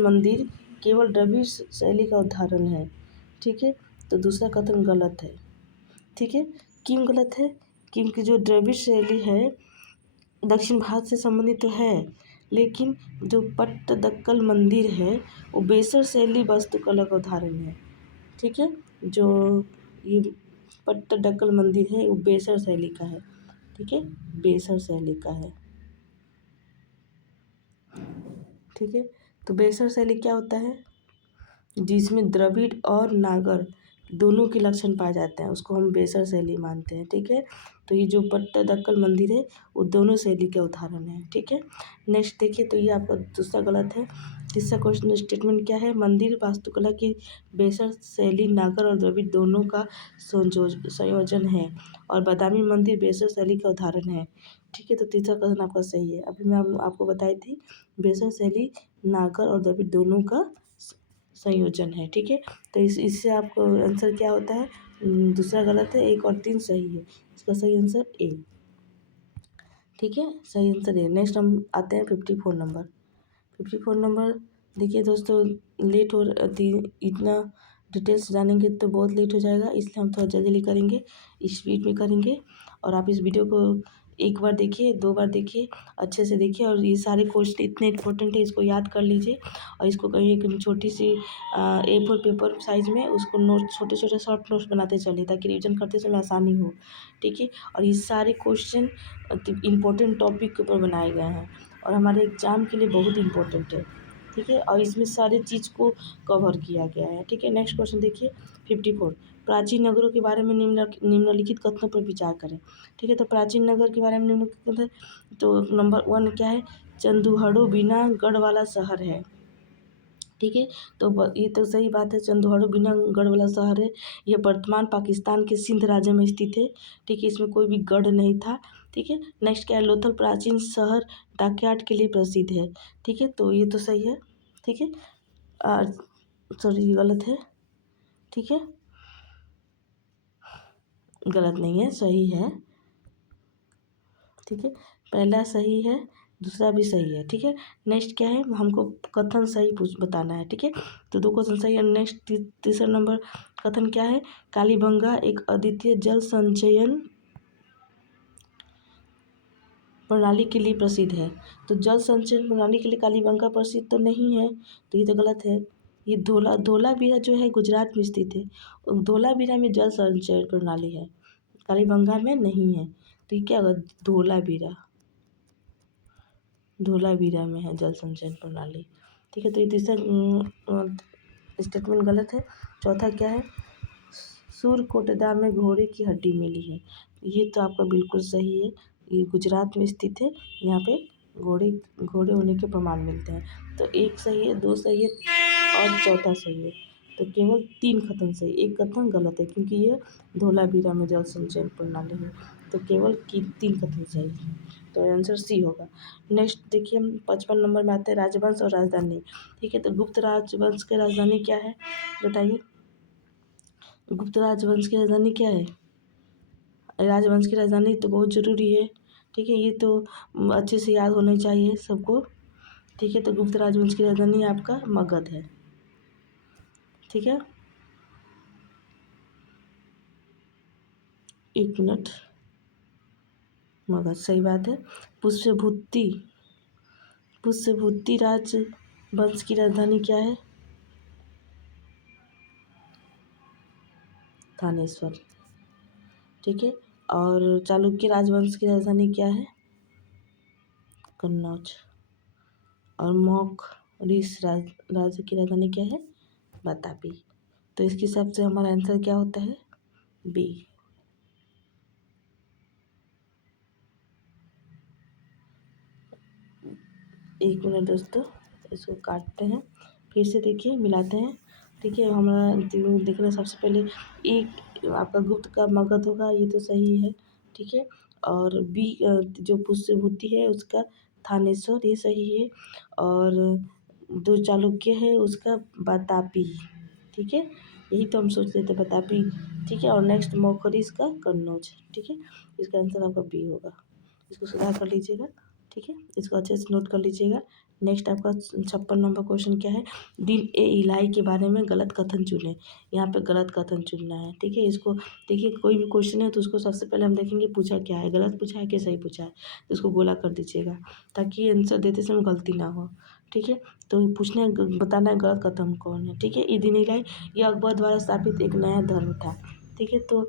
मंदिर केवल द्रविड़ शैली का उदाहरण है, ठीक है। तो दूसरा कथन गलत है, ठीक है। क्यों गलत है, क्योंकि जो द्रविड़ शैली है दक्षिण भारत से संबंधित तो है, लेकिन जो पट्टदकल मंदिर है वो बेसर शैली वास्तुकला का उदाहरण है, ठीक है। जो ये पट्टदकल मंदिर है वो बेसर शैली का है, ठीक है, बेसर शैली का है, ठीक है। तो बेसर शैली क्या होता है, जिसमें द्रविड़ और नागर दोनों के लक्षण पाए जाते हैं, उसको हम बेसर शैली मानते हैं, ठीक है। तो ये जो पट्टदकल मंदिर है वो दोनों शैली के उदाहरण है, ठीक है। नेक्स्ट देखिए, तो ये आपका दूसरा गलत है। तीसरा क्वेश्चन स्टेटमेंट क्या है, मंदिर वास्तुकला की बेसर शैली नागर और द्रविड़ दोनों का संयोजन है और बादामी मंदिर बेसर शैली का उदाहरण है, ठीक है। तो तीसरा कथन आपका सही है। अभी मैं आपको बताई थी बेसर शैली नागर और द्रविड़ दोनों का संयोजन है, ठीक है। तो इससे आपको आंसर क्या होता है, दूसरा गलत है, 1 और 3 सही है, इसका सही आंसर ए, ठीक है, सही आंसर ए। नेक्स्ट हम आते हैं 54 नंबर। 54 नंबर देखिए दोस्तों, लेट हो इतना डिटेल्स जानेंगे तो बहुत लेट हो जाएगा, इसलिए हम थोड़ा जल्दी जल्दी करेंगे, स्पीड में करेंगे। और आप इस वीडियो को एक बार देखिए, 2 बार देखिए, अच्छे से देखिए, और ये सारे क्वेश्चन इतने इंपॉर्टेंट है, इसको याद कर लीजिए और इसको कहीं एक छोटी सी A4 पेपर साइज़ में उसको नोट छोटे छोटे शॉर्ट नोट्स बनाते चलिए ताकि रिविजन करते समय आसानी हो, ठीक है। और ये सारे क्वेश्चन इंपॉर्टेंट टॉपिक के ऊपर बनाए गए हैं और हमारे एग्ज़ाम के लिए बहुत इंपॉर्टेंट है, ठीक है। और इसमें सारे चीज़ को कवर किया गया है, ठीक है। नेक्स्ट क्वेश्चन देखिए 54, प्राचीन नगरों के बारे में निम्नलिखित कथनों पर विचार करें। ठीक है, तो प्राचीन नगर के बारे में निम्नलिखित कथन, तो नंबर 1 क्या है, चंदुहड़ो बिना गढ़ वाला शहर है। ठीक है, तो ये तो सही बात है, चंदुहड़ो बिना गढ़ वाला शहर है। यह वर्तमान पाकिस्तान के सिंध राज्य में स्थित है। ठीक है, इसमें कोई भी गढ़ नहीं था। ठीक है, नेक्स्ट क्या है, लोथल प्राचीन शहर डाकयार्ड के लिए प्रसिद्ध है। ठीक है, तो ये तो सही है। ठीक है, सॉरी ये गलत है। ठीक है, गलत नहीं है, सही है। ठीक है, पहला सही है, दूसरा भी सही है। ठीक है, नेक्स्ट क्या है, हमको कथन सही बताना है। ठीक है, तो 2 क्वेश्चन सही है। नेक्स्ट तीसरा नंबर कथन क्या है, कालीबंगा एक अद्वितीय जल संचयन प्रणाली के लिए प्रसिद्ध है। तो जल संचयन प्रणाली के लिए कालीबंगा प्रसिद्ध तो नहीं है, तो ये तो गलत है। ये धोलावीरा जो है गुजरात में स्थित है। धोलावीरा में जल संचयन प्रणाली है, कालीबंगा में नहीं है। तो ये क्या होगा, धोलावीरा में है जल संचयन प्रणाली। ठीक है, तो ये तीसरा स्टेटमेंट गलत है। चौथा क्या है, सूरकोटदा में घोड़े की हड्डी मिली है। ये तो आपका बिल्कुल सही है, ये गुजरात में स्थित है। यहाँ पे घोड़े होने के प्रमाण मिलते हैं। तो 1 सही है, 2 सही है और चौथा सही है। तो केवल 3 कथन सही, 1 कथन गलत है क्योंकि ये धोलावीरा में जल संचयन प्रणाली है। तो केवल 3 कथन सही है, तो आंसर सी होगा। नेक्स्ट देखिए, हम 55 नंबर में आते हैं, राजवंश और राजधानी। ठीक है, तो गुप्त राजवंश की राजधानी क्या है, बताइए। गुप्त राजवंश की राजधानी क्या है, राजवंश की राजधानी तो बहुत ज़रूरी है। ठीक है, ये तो अच्छे से याद होना चाहिए सबको। ठीक है, तो गुप्त राजवंश की राजधानी आपका मगध है। ठीक है, 1 मिनट, मगध सही बात है। पुष्यभूति राजवंश की राजधानी क्या है, थानेश्वर। ठीक है, और चालुक्य राजवंश की राजधानी क्या है, कन्नौज। और मौर्य राज्य की राजधानी क्या है, वातापी। तो इसके हिसाब से हमारा आंसर क्या होता है, बी। एक मिनट दोस्तों, इसको काटते हैं, फिर से देखिए मिलाते हैं। ठीक है, हमारा देखना सबसे पहले एक आपका गुप्त का मगध होगा, ये तो सही है। ठीक है, और बी जो पुष्यभूति है उसका थानेश्वर, ये सही है। और जो चालुक्य है उसका वातापी। ठीक है, यही तो हम सोच रहे थे, वातापी। ठीक है, और नेक्स्ट मौखरीस का कन्नौज। ठीक है, इसका आंसर आपका बी होगा। इसको सुधार कर लीजिएगा। ठीक है, इसको अच्छे से नोट कर लीजिएगा। नेक्स्ट आपका 56 नंबर क्वेश्चन क्या है, दिन ए इलाही के बारे में गलत कथन चुनें। यहाँ पे गलत कथन चुनना है। ठीक है, इसको देखिए, कोई भी क्वेश्चन है तो उसको सबसे पहले हम देखेंगे पूछा क्या है, गलत पूछा है कि सही पूछा है, तो इसको गोला कर दीजिएगा ताकि आंसर देते समय गलती ना हो। ठीक है, तो पूछना है, बताना है गलत कथन कौन है। ठीक है, ये दिन इलाही ये अकबर द्वारा स्थापित एक नया धर्म था। ठीक है, तो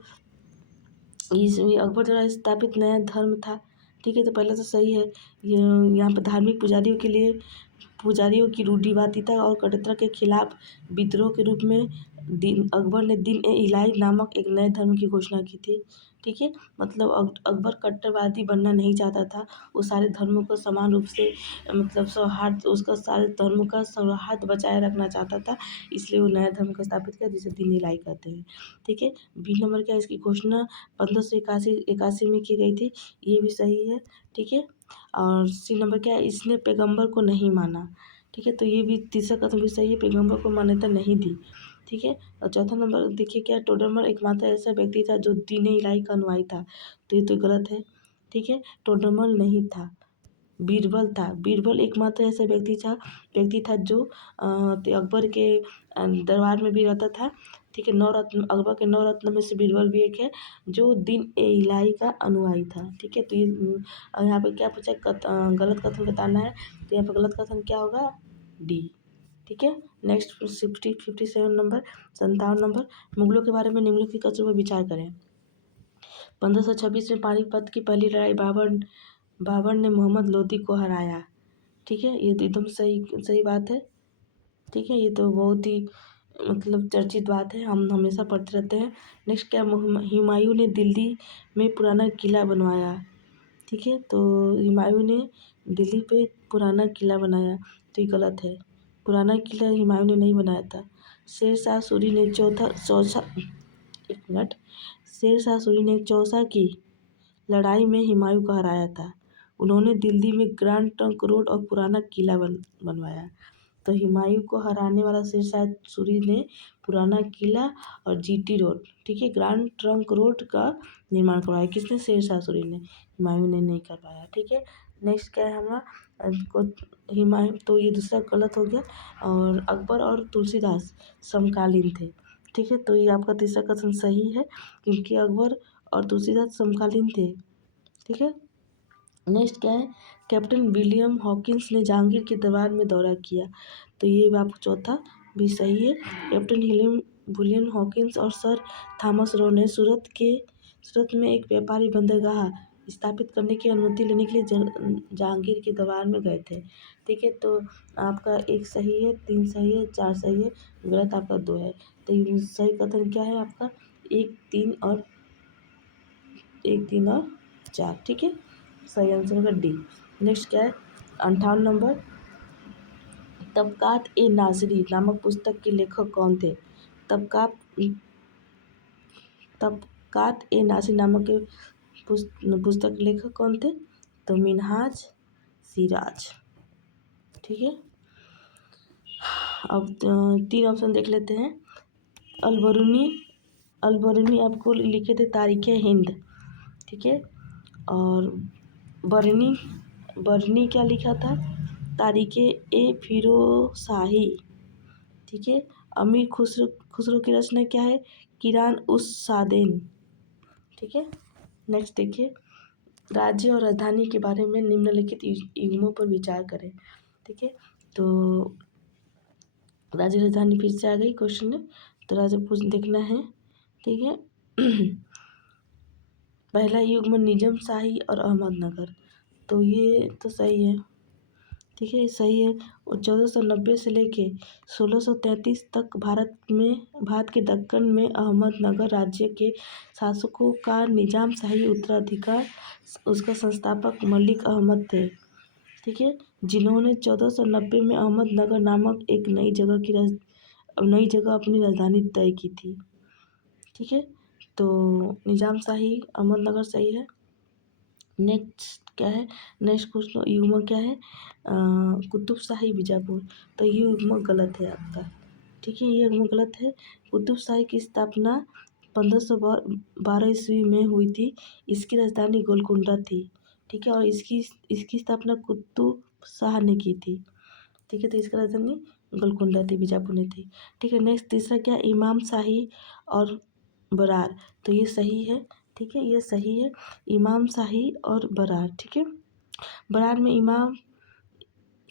ये अकबर द्वारा स्थापित नया धर्म था। ठीक है, तो पहले तो सही है। ये यहाँ पर धार्मिक पुजारियों की रूढ़िवादिता और कट्टरता के खिलाफ विद्रोह के रूप में अकबर ने दिन ए इलाही नामक एक नए धर्म की घोषणा की थी। ठीक है, मतलब अकबर कट्टरवादी बनना नहीं चाहता था। वो सारे धर्मों को समान रूप से मतलब सौहार्द, उसका सारे धर्मों का सौहार्द बचाए रखना चाहता था, इसलिए वो नया धर्म को स्थापित किया जिसे दिन इलाही कहते हैं। ठीक है, बी नंबर क्या है, इसकी घोषणा 1581 में की गई थी, ये भी सही है। ठीक है, और सी नंबर क्या है, इसने पैगंबर को नहीं माना। ठीक है, तो ये भी तीसरा कथन भी सही है, पैगंबर को मान्यता नहीं दी। ठीक है, और चौथा नंबर देखिए क्या, टोडरमल एकमात्र ऐसा व्यक्ति था जो दीन इलाही का अनुयायी था, तो ये तो गलत है। ठीक है, टोडरमल नहीं था, बीरबल था। बीरबल एकमात्र ऐसा व्यक्ति था जो अकबर के दरबार में भी रहता था। ठीक है, 9 रत्न, अकबर के 9 रत्न में से बीरबल भी एक है जो दिन ए इलाही का अनुयायी था। ठीक है, तो ये यहाँ पे क्या पूछा, गलत कथन बताना है, तो यहाँ पे गलत कथन क्या होगा, डी। ठीक है, नेक्स्ट 57 नंबर, 57 नंबर, मुगलों के बारे में निम्नलिखित कथनों पर विचार करें। 1526 में पानीपत की पहली लड़ाई बाबर ने मोहम्मद लोदी को हराया। ठीक है, ये तो एकदम सही बात है। ठीक है, ये तो बहुत ही मतलब चर्चित बात है, हम हमेशा पढ़ते रहते हैं। नेक्स्ट क्या, हुमायूं ने दिल्ली में पुराना किला बनवाया। ठीक है, तो हुमायूं ने दिल्ली पे पुराना किला बनाया, तो ये गलत है। पुराना किला हुमायूं ने नहीं बनाया था। शेर शाह सूरी ने चौसा एक मिनट, शेर शाह सूरी ने चौसा की लड़ाई में हुमायूं को हराया था। उन्होंने दिल्ली में ग्रैंड ट्रंक रोड और पुराना किला बनवाया। तो हुमायूं को हराने वाला शेर शाह सूरी ने पुराना किला और जीटी रोड, ठीक है, ग्रैंड ट्रंक रोड का निर्माण करवाया। किसने? शेर शाह सूरी ने, हुमायूं ने नहीं करवाया। ठीक है, नेक्स्ट क्या है हमारा, हुमायूं, तो ये दूसरा गलत हो गया। और अकबर और तुलसीदास समकालीन थे। ठीक है, तो ये आपका तीसरा कथन सही है, क्योंकि अकबर और तुलसीदास समकालीन थे। ठीक है, नेक्स्ट क्या है, कैप्टन विलियम हॉकिंस ने जहांगीर के दरबार में दौरा किया। तो ये आपका चौथा भी सही है। कैप्टन विलियम हॉकिंस और सर थॉमस रो ने सूरत में एक व्यापारी बंदरगाह स्थापित करने की अनुमति लेने के लिए जहांगीर के दरबार में गए थे। ठीक है, तो आपका एक सही है, 3 सही है, 4 सही है, गलत आपका 2 है। तो ये सही कथन क्या है आपका, 1, 3 और 4। ठीक है, सही आंसर होगा डी। नेक्स्ट क्या है, 58 नंबर, तबकात ए नाजरी नामक पुस्तक के लेखक कौन थे? तबकात तबकात ए नाजरी नामक के पुस्तक के लेखक कौन थे? तो मिनहाज सिराज। ठीक है, अब 3 ऑप्शन देख लेते हैं। अलबरूनी आपको लिखे थे तारीख़ हिंद। ठीक है, और बरनी क्या लिखा था? तारीख़ ए फिरोशाही। ठीक है, अमीर खुसरो की रचना क्या है? किरान उस सादेन। ठीक है, नेक्स्ट देखिए, राज्य और राजधानी के बारे में निम्नलिखित युग्मों पर विचार करें। ठीक है, तो राज्य राजधानी फिर से आ गई क्वेश्चन में, तो राज्य कुछ देखना है। ठीक है, पहला युग्म निजाम शाही और अहमदनगर, तो ये तो सही है। ठीक है, सही है। और 1490 से लेके 1633 तक भारत के दक्कन में अहमदनगर राज्य के शासकों का निजाम शाही उत्तराधिकार उसका संस्थापक मलिक अहमद थे। ठीक है, जिन्होंने 1490 में अहमदनगर नामक एक नई जगह अपनी राजधानी तय की थी। ठीक है, तो निजाम शाही अहमदनगर सही है। नेक्स्ट क्या है, नेक्स्ट क्वेश्चन युग्म क्या है, कुतुब शाही बीजापुर, तो ये युग्म गलत है आपका। ठीक है, ये युग्म गलत है। कुतुब शाही की स्थापना 1512 ईस्वी में हुई थी। इसकी राजधानी गोलकुंडा थी। ठीक है, और इसकी स्थापना कुतुब शाह ने की थी। ठीक है, तो इसका राजधानी गोलकुंडा थी, बीजापुर में थी। ठीक है, नेक्स्ट तीसरा क्या, इमाम शाही और बरार, तो ये सही है। ठीक है, ये सही है, इमाम शाही और बरार। ठीक है, बरार में इमाम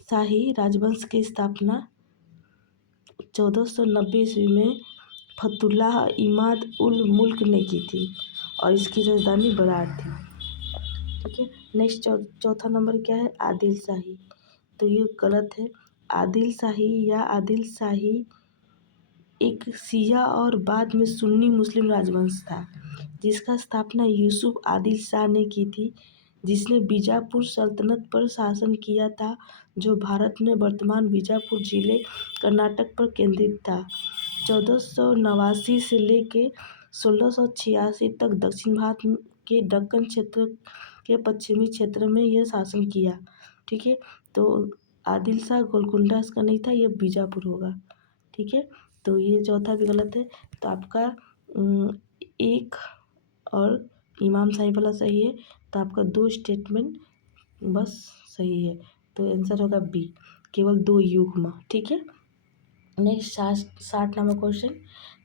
शाही राजवंश की स्थापना 1490 ईस्वी में फतुल्लाह इमाद उल मुल्क ने की थी, और इसकी राजधानी बरार थी। ठीक है, नेक्स्ट चौथा नंबर क्या है, आदिल शाही, तो ये गलत है। आदिल शाही एक शिया और बाद में सुन्नी मुस्लिम राजवंश था, जिसका स्थापना यूसुफ आदिल शाह ने की थी, जिसने बीजापुर सल्तनत पर शासन किया था, जो भारत में वर्तमान बीजापुर जिले कर्नाटक पर केंद्रित था। 1489 से लेके 1686 तक दक्षिण भारत के दक्कन क्षेत्र के पश्चिमी क्षेत्र में यह शासन किया। ठीक है, तो आदिल शाह गोलकुंडा इसका नहीं था, यह बीजापुर होगा। ठीक है, तो ये चौथा भी गलत है। तो आपका 1 और इमाम शाही वाला सही है, तो आपका 2 स्टेटमेंट बस सही है, तो आंसर होगा बी, केवल 2 युग्म। ठीक है, नेक्स्ट 60 नंबर क्वेश्चन,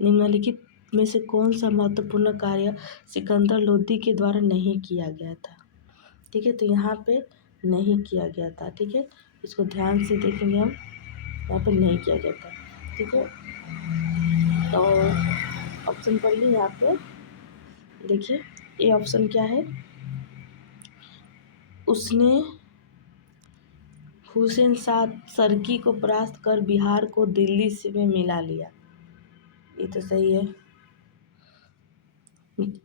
निम्नलिखित में से कौन सा महत्वपूर्ण कार्य सिकंदर लोदी के द्वारा नहीं किया गया था? ठीक है, तो यहाँ पे नहीं किया गया था। ठीक है, इसको ध्यान से देखेंगे हम, यहाँ पे नहीं किया गया था। ठीक है, तो ऑप्शन पढ़िए यहाँ पे, देखिए ये ऑप्शन क्या है, उसने हुसैन शाह सरकी को परास्त कर बिहार को दिल्ली से में मिला लिया। ये तो सही है।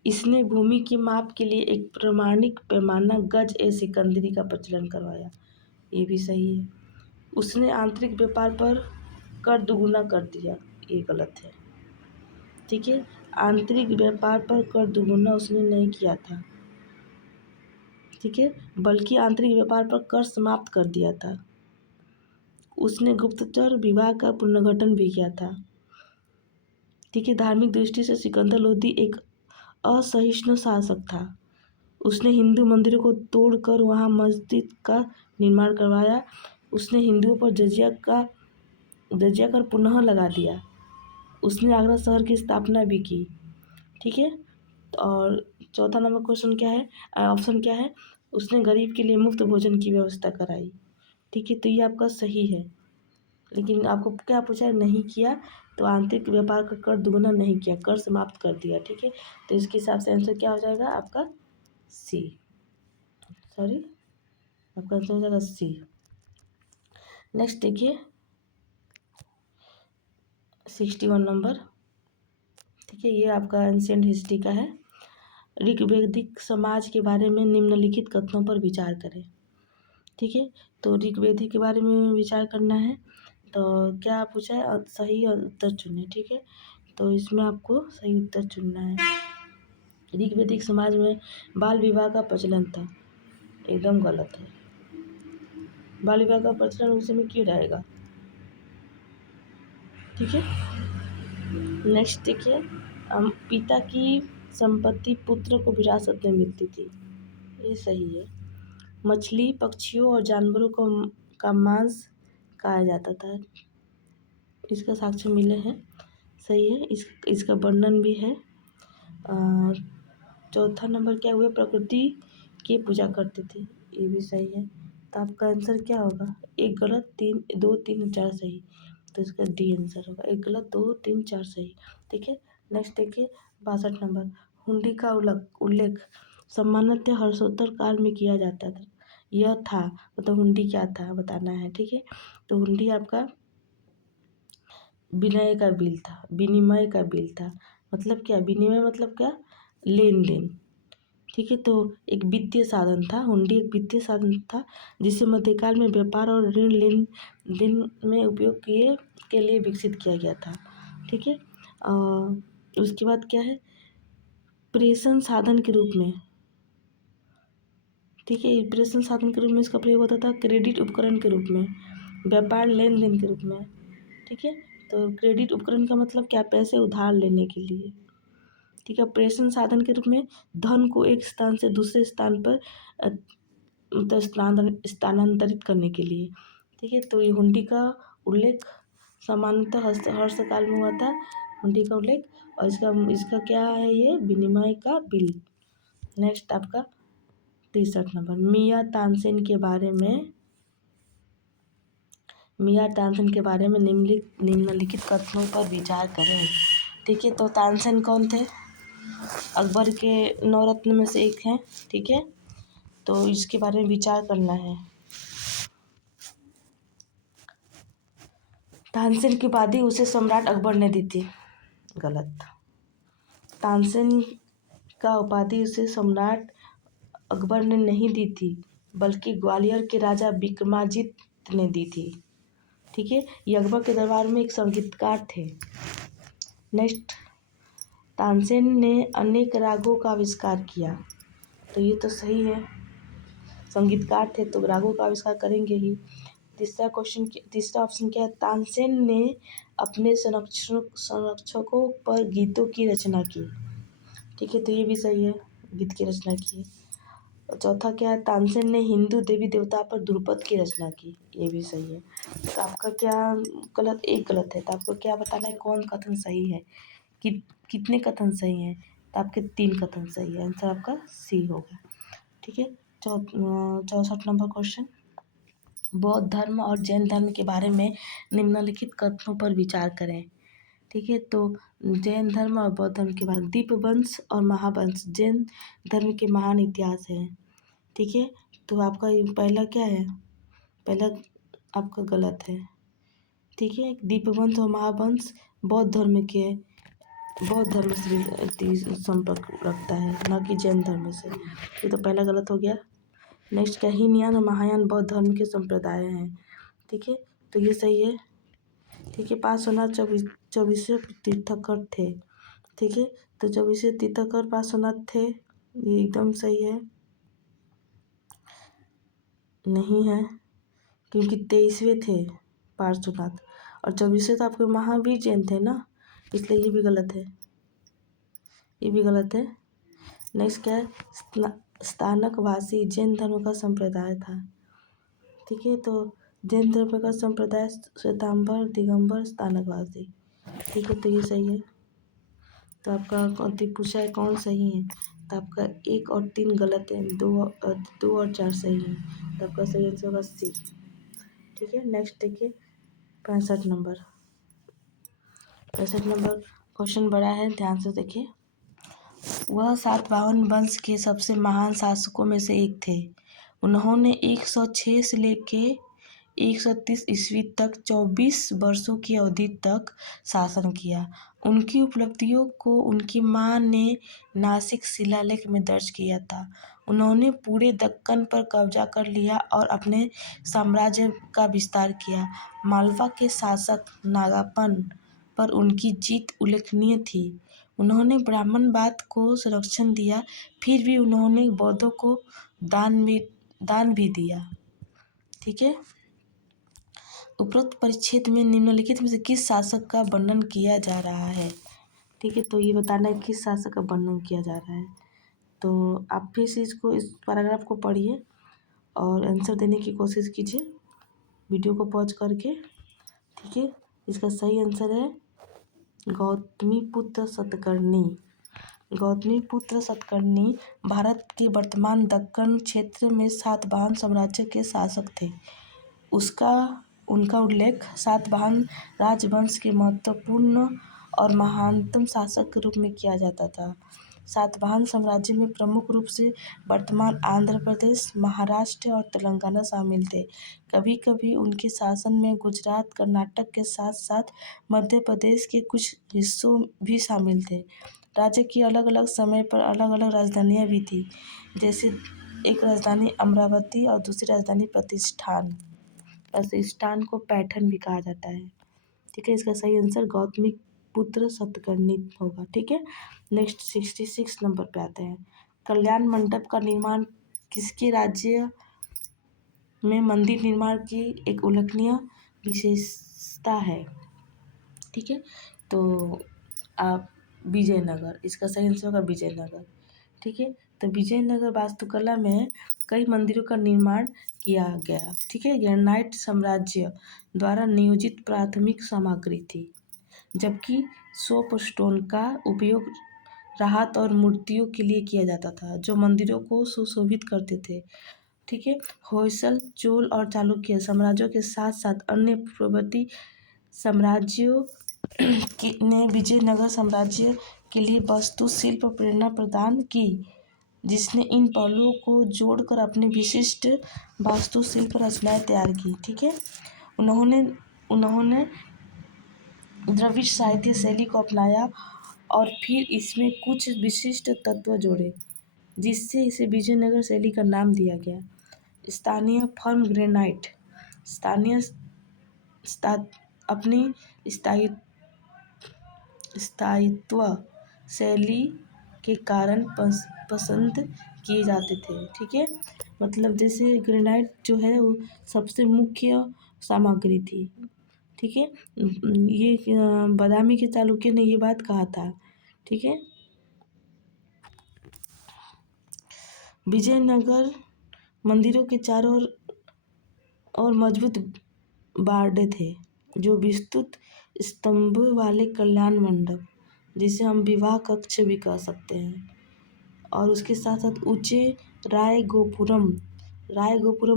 इसने भूमि की माप के लिए एक प्रमाणिक पैमाना गज ए सिकंदरी का प्रचलन करवाया। ये भी सही है। उसने आंतरिक व्यापार पर कर दुगुना कर दिया। ये गलत है। ठीक है, आंतरिक व्यापार पर कर दुगुना उसने नहीं किया था। ठीक है, बल्कि आंतरिक व्यापार पर कर समाप्त कर दिया था। उसने गुप्तचर विभाग का पुनर्गठन भी किया था। ठीक है, धार्मिक दृष्टि से सिकंदर लोदी एक असहिष्णु शासक था। उसने हिंदू मंदिरों को तोड़कर वहां मस्जिद का निर्माण करवाया। उसने हिंदुओं पर जजिया कर पुनः लगा दिया। उसने आगरा शहर की स्थापना भी की। ठीक है, और चौथा नंबर क्वेश्चन क्या है, ऑप्शन क्या है, उसने गरीब के लिए मुफ्त भोजन की व्यवस्था कराई। ठीक है, तो ये आपका सही है। लेकिन आपको क्या पूछा है, नहीं किया, तो आंतरिक व्यापार का कर दुगुना नहीं किया, कर समाप्त कर दिया। ठीक है, तो इसके हिसाब से आंसर क्या हो जाएगा आपका सी, सॉरी आपका आंसर हो जाएगा सी। नेक्स्ट देखिए 61 नंबर। ठीक है, ये आपका एंशिएंट हिस्ट्री का है। ऋग्वैदिक समाज के बारे में निम्नलिखित कथनों पर विचार करें। ठीक है, तो ऋग्वेदी के बारे में विचार करना है। तो क्या पूछा है, सही उत्तर चुने। ठीक है, तो इसमें आपको सही उत्तर चुनना है। ऋग्वैदिक समाज में बाल विवाह का प्रचलन था। एकदम गलत है। बाल विवाह का प्रचलन उस समय क्यों रहेगा। ठीक है, नेक्स्ट देखिए, पिता की संपत्ति पुत्र को विरासत में मिलती थी। ये सही है। मछली, पक्षियों और जानवरों को का मांस खाया जाता था। इसका साक्ष्य मिले हैं। सही है, इसका वर्णन भी है। चौथा नंबर क्या हुआ, प्रकृति की पूजा करते थे। ये भी सही है। तो आपका आंसर क्या होगा, एक गलत, 2 3 4 सही। तो इसका डी आंसर होगा, एक गलत 2 3 4 सही। ठीक है, नेक्स्ट देखिए 62 नंबर। हुंडी का उल्लेख सामान्यतः हर्षोत्तर काल में किया जाता था। यह था, मतलब हुंडी क्या था बताना है। ठीक है, तो हुंडी आपका विनय का बिल था, विनिमय का बिल था। मतलब क्या, विनिमय मतलब क्या, लेन देन। ठीक है, तो एक वित्तीय साधन था, हुंडी एक वित्तीय साधन था जिसे मध्यकाल में व्यापार और ऋण लेन देन में उपयोग के लिए विकसित किया गया था। ठीक है, उसके बाद क्या है, प्रेषण साधन के रूप में। ठीक है, प्रेषण साधन के रूप में इसका प्रयोग होता था, क्रेडिट उपकरण के रूप में, व्यापार लेन देन के रूप में। ठीक है, तो क्रेडिट उपकरण का मतलब क्या, पैसे उधार लेने के लिए। ठीक है, प्रेषण साधन के रूप में धन को एक स्थान से दूसरे स्थान पर स्थानांतरित करने के लिए। ठीक है, तो ये हुंडी का उल्लेख सामान्यतः हर्ष काल में हुआ था, हुंडी का उल्लेख। और इसका क्या है, ये विनिमय का बिल। नेक्स्ट आपका 63 नंबर। मियाँ तानसेन के बारे में निम्नलिखित कथनों पर विचार करें। ठीक है, तो तानसेन कौन थे, अकबर के 9 रत्न में से एक हैं। ठीक है, तो इसके बारे में विचार करना है। तानसेन की उपाधि उसे सम्राट अकबर ने दी थी। गलत। तानसेन का उपाधि उसे सम्राट अकबर ने नहीं दी थी, बल्कि ग्वालियर के राजा विक्रमादित्य ने दी थी। ठीक है, ये अकबर के दरबार में एक संगीतकार थे। नेक्स्ट, तानसेन ने अनेक रागों का आविष्कार किया। तो ये तो सही है, संगीतकार थे तो रागों का आविष्कार करेंगे ही। तीसरा ऑप्शन क्या है, तानसेन ने अपने संरक्षकों पर गीतों की रचना की। ठीक है, तो ये भी सही है, गीत की रचना की। और चौथा क्या है, तानसेन ने हिंदू देवी देवता पर ध्रुपद की रचना की। ये भी सही है। तो आपका क्या गलत, एक गलत है। तो आपको क्या बताना है, कौन कथन सही है, कितने कथन सही हैं। तो आपके 3 कथन सही है, आंसर आपका सी होगा। ठीक है, 64 नंबर क्वेश्चन। बौद्ध धर्म और जैन धर्म के बारे में निम्नलिखित कथनों पर विचार करें। ठीक है, तो जैन धर्म और बौद्ध धर्म के बाद दीपवंश और महावंश जैन धर्म के महान इतिहास है। ठीक है, तो आपका पहला क्या है, पहला आपका गलत है। ठीक है, दीपवंश और महावंश बौद्ध धर्म के बौद्ध धर्म से संपर्क रखता है, न कि जैन धर्म से। ये तो पहला गलत हो गया। नेक्स्ट क्या, हीनयान और महायान बौद्ध धर्म के संप्रदाय हैं। ठीक है, तो ये सही है। ठीक है, 509 चौबीसवें तीर्थंकर थे। ठीक है, तो 24वें तीर्थंकर 509 थे, ये एकदम सही है। नहीं है, क्योंकि 23वें थे पार्श्वनाथ, और 24वें तो आपके महावीर जैन थे ना, इसलिए ये भी गलत है, ये भी गलत है। नेक्स्ट क्या है, स्थानकवासी जैन धर्म का संप्रदाय था। ठीक है, तो जैन धर्म का संप्रदाय श्वेतांबर दिगंबर स्थानकवासी। ठीक है, तो ये सही है। तो आपका पूछा है कौन सही है, तो आपका 1 और 3 गलत है, 2 और 4 सही है, तो आपका सही आंसर होगा सी। ठीक है, नेक्स्ट देखिए 65 नंबर। 65 नंबर क्वेश्चन बड़ा है, ध्यान से देखिए। वह सातवाहन वंश के सबसे महान शासकों में से एक थे। उन्होंने 106 से लेके 130 ईस्वी तक 24 वर्षों की अवधि तक शासन किया। उनकी उपलब्धियों को उनकी मां ने नासिक शिलालेख में दर्ज किया था। उन्होंने पूरे दक्कन पर कब्जा कर लिया और अपने साम्राज्य का विस्तार किया। मालवा के शासक नागापन पर उनकी जीत उल्लेखनीय थी। उन्होंने ब्राह्मणवाद को संरक्षण दिया, फिर भी उन्होंने बौद्धों को दान भी दिया। ठीक है, उपरोक्त परिच्छेद में निम्नलिखित में से किस शासक का वर्णन किया जा रहा है। ठीक है, तो ये बताना है किस शासक का वर्णन किया जा रहा है। तो आप फिर से इस पैराग्राफ को पढ़िए और आंसर देने की कोशिश कीजिए वीडियो को पॉज करके। ठीक है, इसका सही आंसर है गौतमीपुत्र सतकर्णी। गौतमीपुत्र सतकर्णी भारत के वर्तमान दक्कन क्षेत्र में सातवाहन साम्राज्य के शासक थे। उनका उल्लेख सातवाहन राजवंश के महत्वपूर्ण और महानतम शासक के रूप में किया जाता था। सातवाहन साम्राज्य में प्रमुख रूप से वर्तमान आंध्र प्रदेश, महाराष्ट्र और तेलंगाना शामिल थे। कभी कभी उनके शासन में गुजरात, कर्नाटक के साथ साथ मध्य प्रदेश के कुछ हिस्सों भी शामिल थे। राज्य की अलग अलग समय पर अलग अलग राजधानियाँ भी थीं, जैसे एक राजधानी अमरावती और दूसरी राजधानी प्रतिष्ठान को पैठन भी कहा जाता है। ठीक है, इसका सही आंसर गौतमीपुत्र सतकर्णी होगा। ठीक है, नेक्स्ट 66 नंबर पे आते हैं। कल्याण मंडप का निर्माण किसके राज्य में मंदिर निर्माण की एक उल्लेखनीय विशेषता है। ठीक है, तो आप विजयनगर, इसका सही आंसर होगा विजयनगर। ठीक है, तो विजयनगर वास्तुकला में कई मंदिरों का निर्माण किया गया। ठीक है, ग्रेनाइट साम्राज्य द्वारा नियोजित प्राथमिक सामग्री थी, जबकि सोप स्टोन का उपयोग राहत और मूर्तियों के लिए किया जाता था, जो मंदिरों को सुशोभित करते थे। ठीक है, होयसल, चोल और चालुक्य साम्राज्यों के साथ साथ अन्य पूर्ववर्ती साम्राज्यों ने विजयनगर साम्राज्य के लिए वास्तुशिल्प प्रेरणा प्रदान की, जिसने इन पहलुओं को जोड़कर अपनी विशिष्ट वास्तुशिल्प रचनाएं तैयार की। ठीक है, उन्होंने द्रविड़ साहित्य शैली को अपनाया और फिर इसमें कुछ विशिष्ट तत्व जोड़े, जिससे इसे विजयनगर शैली का नाम दिया गया। स्थानीय फर्म ग्रेनाइट अपनी स्थायित्व शैली के कारण पसंद किए जाते थे। ठीक है, मतलब जैसे ग्रेनाइट जो है वो सबसे मुख्य सामग्री थी। ठीक है, ये बादामी के चालुक्य ने ये बात कहा था। ठीक है, विजयनगर मंदिरों के चारों ओर मजबूत बारडे थे, जो विस्तृत स्तंभ वाले कल्याण मंडप, जिसे हम विवाह कक्ष भी कह सकते हैं, और उसके साथ साथ ऊंचे राय गोपुरम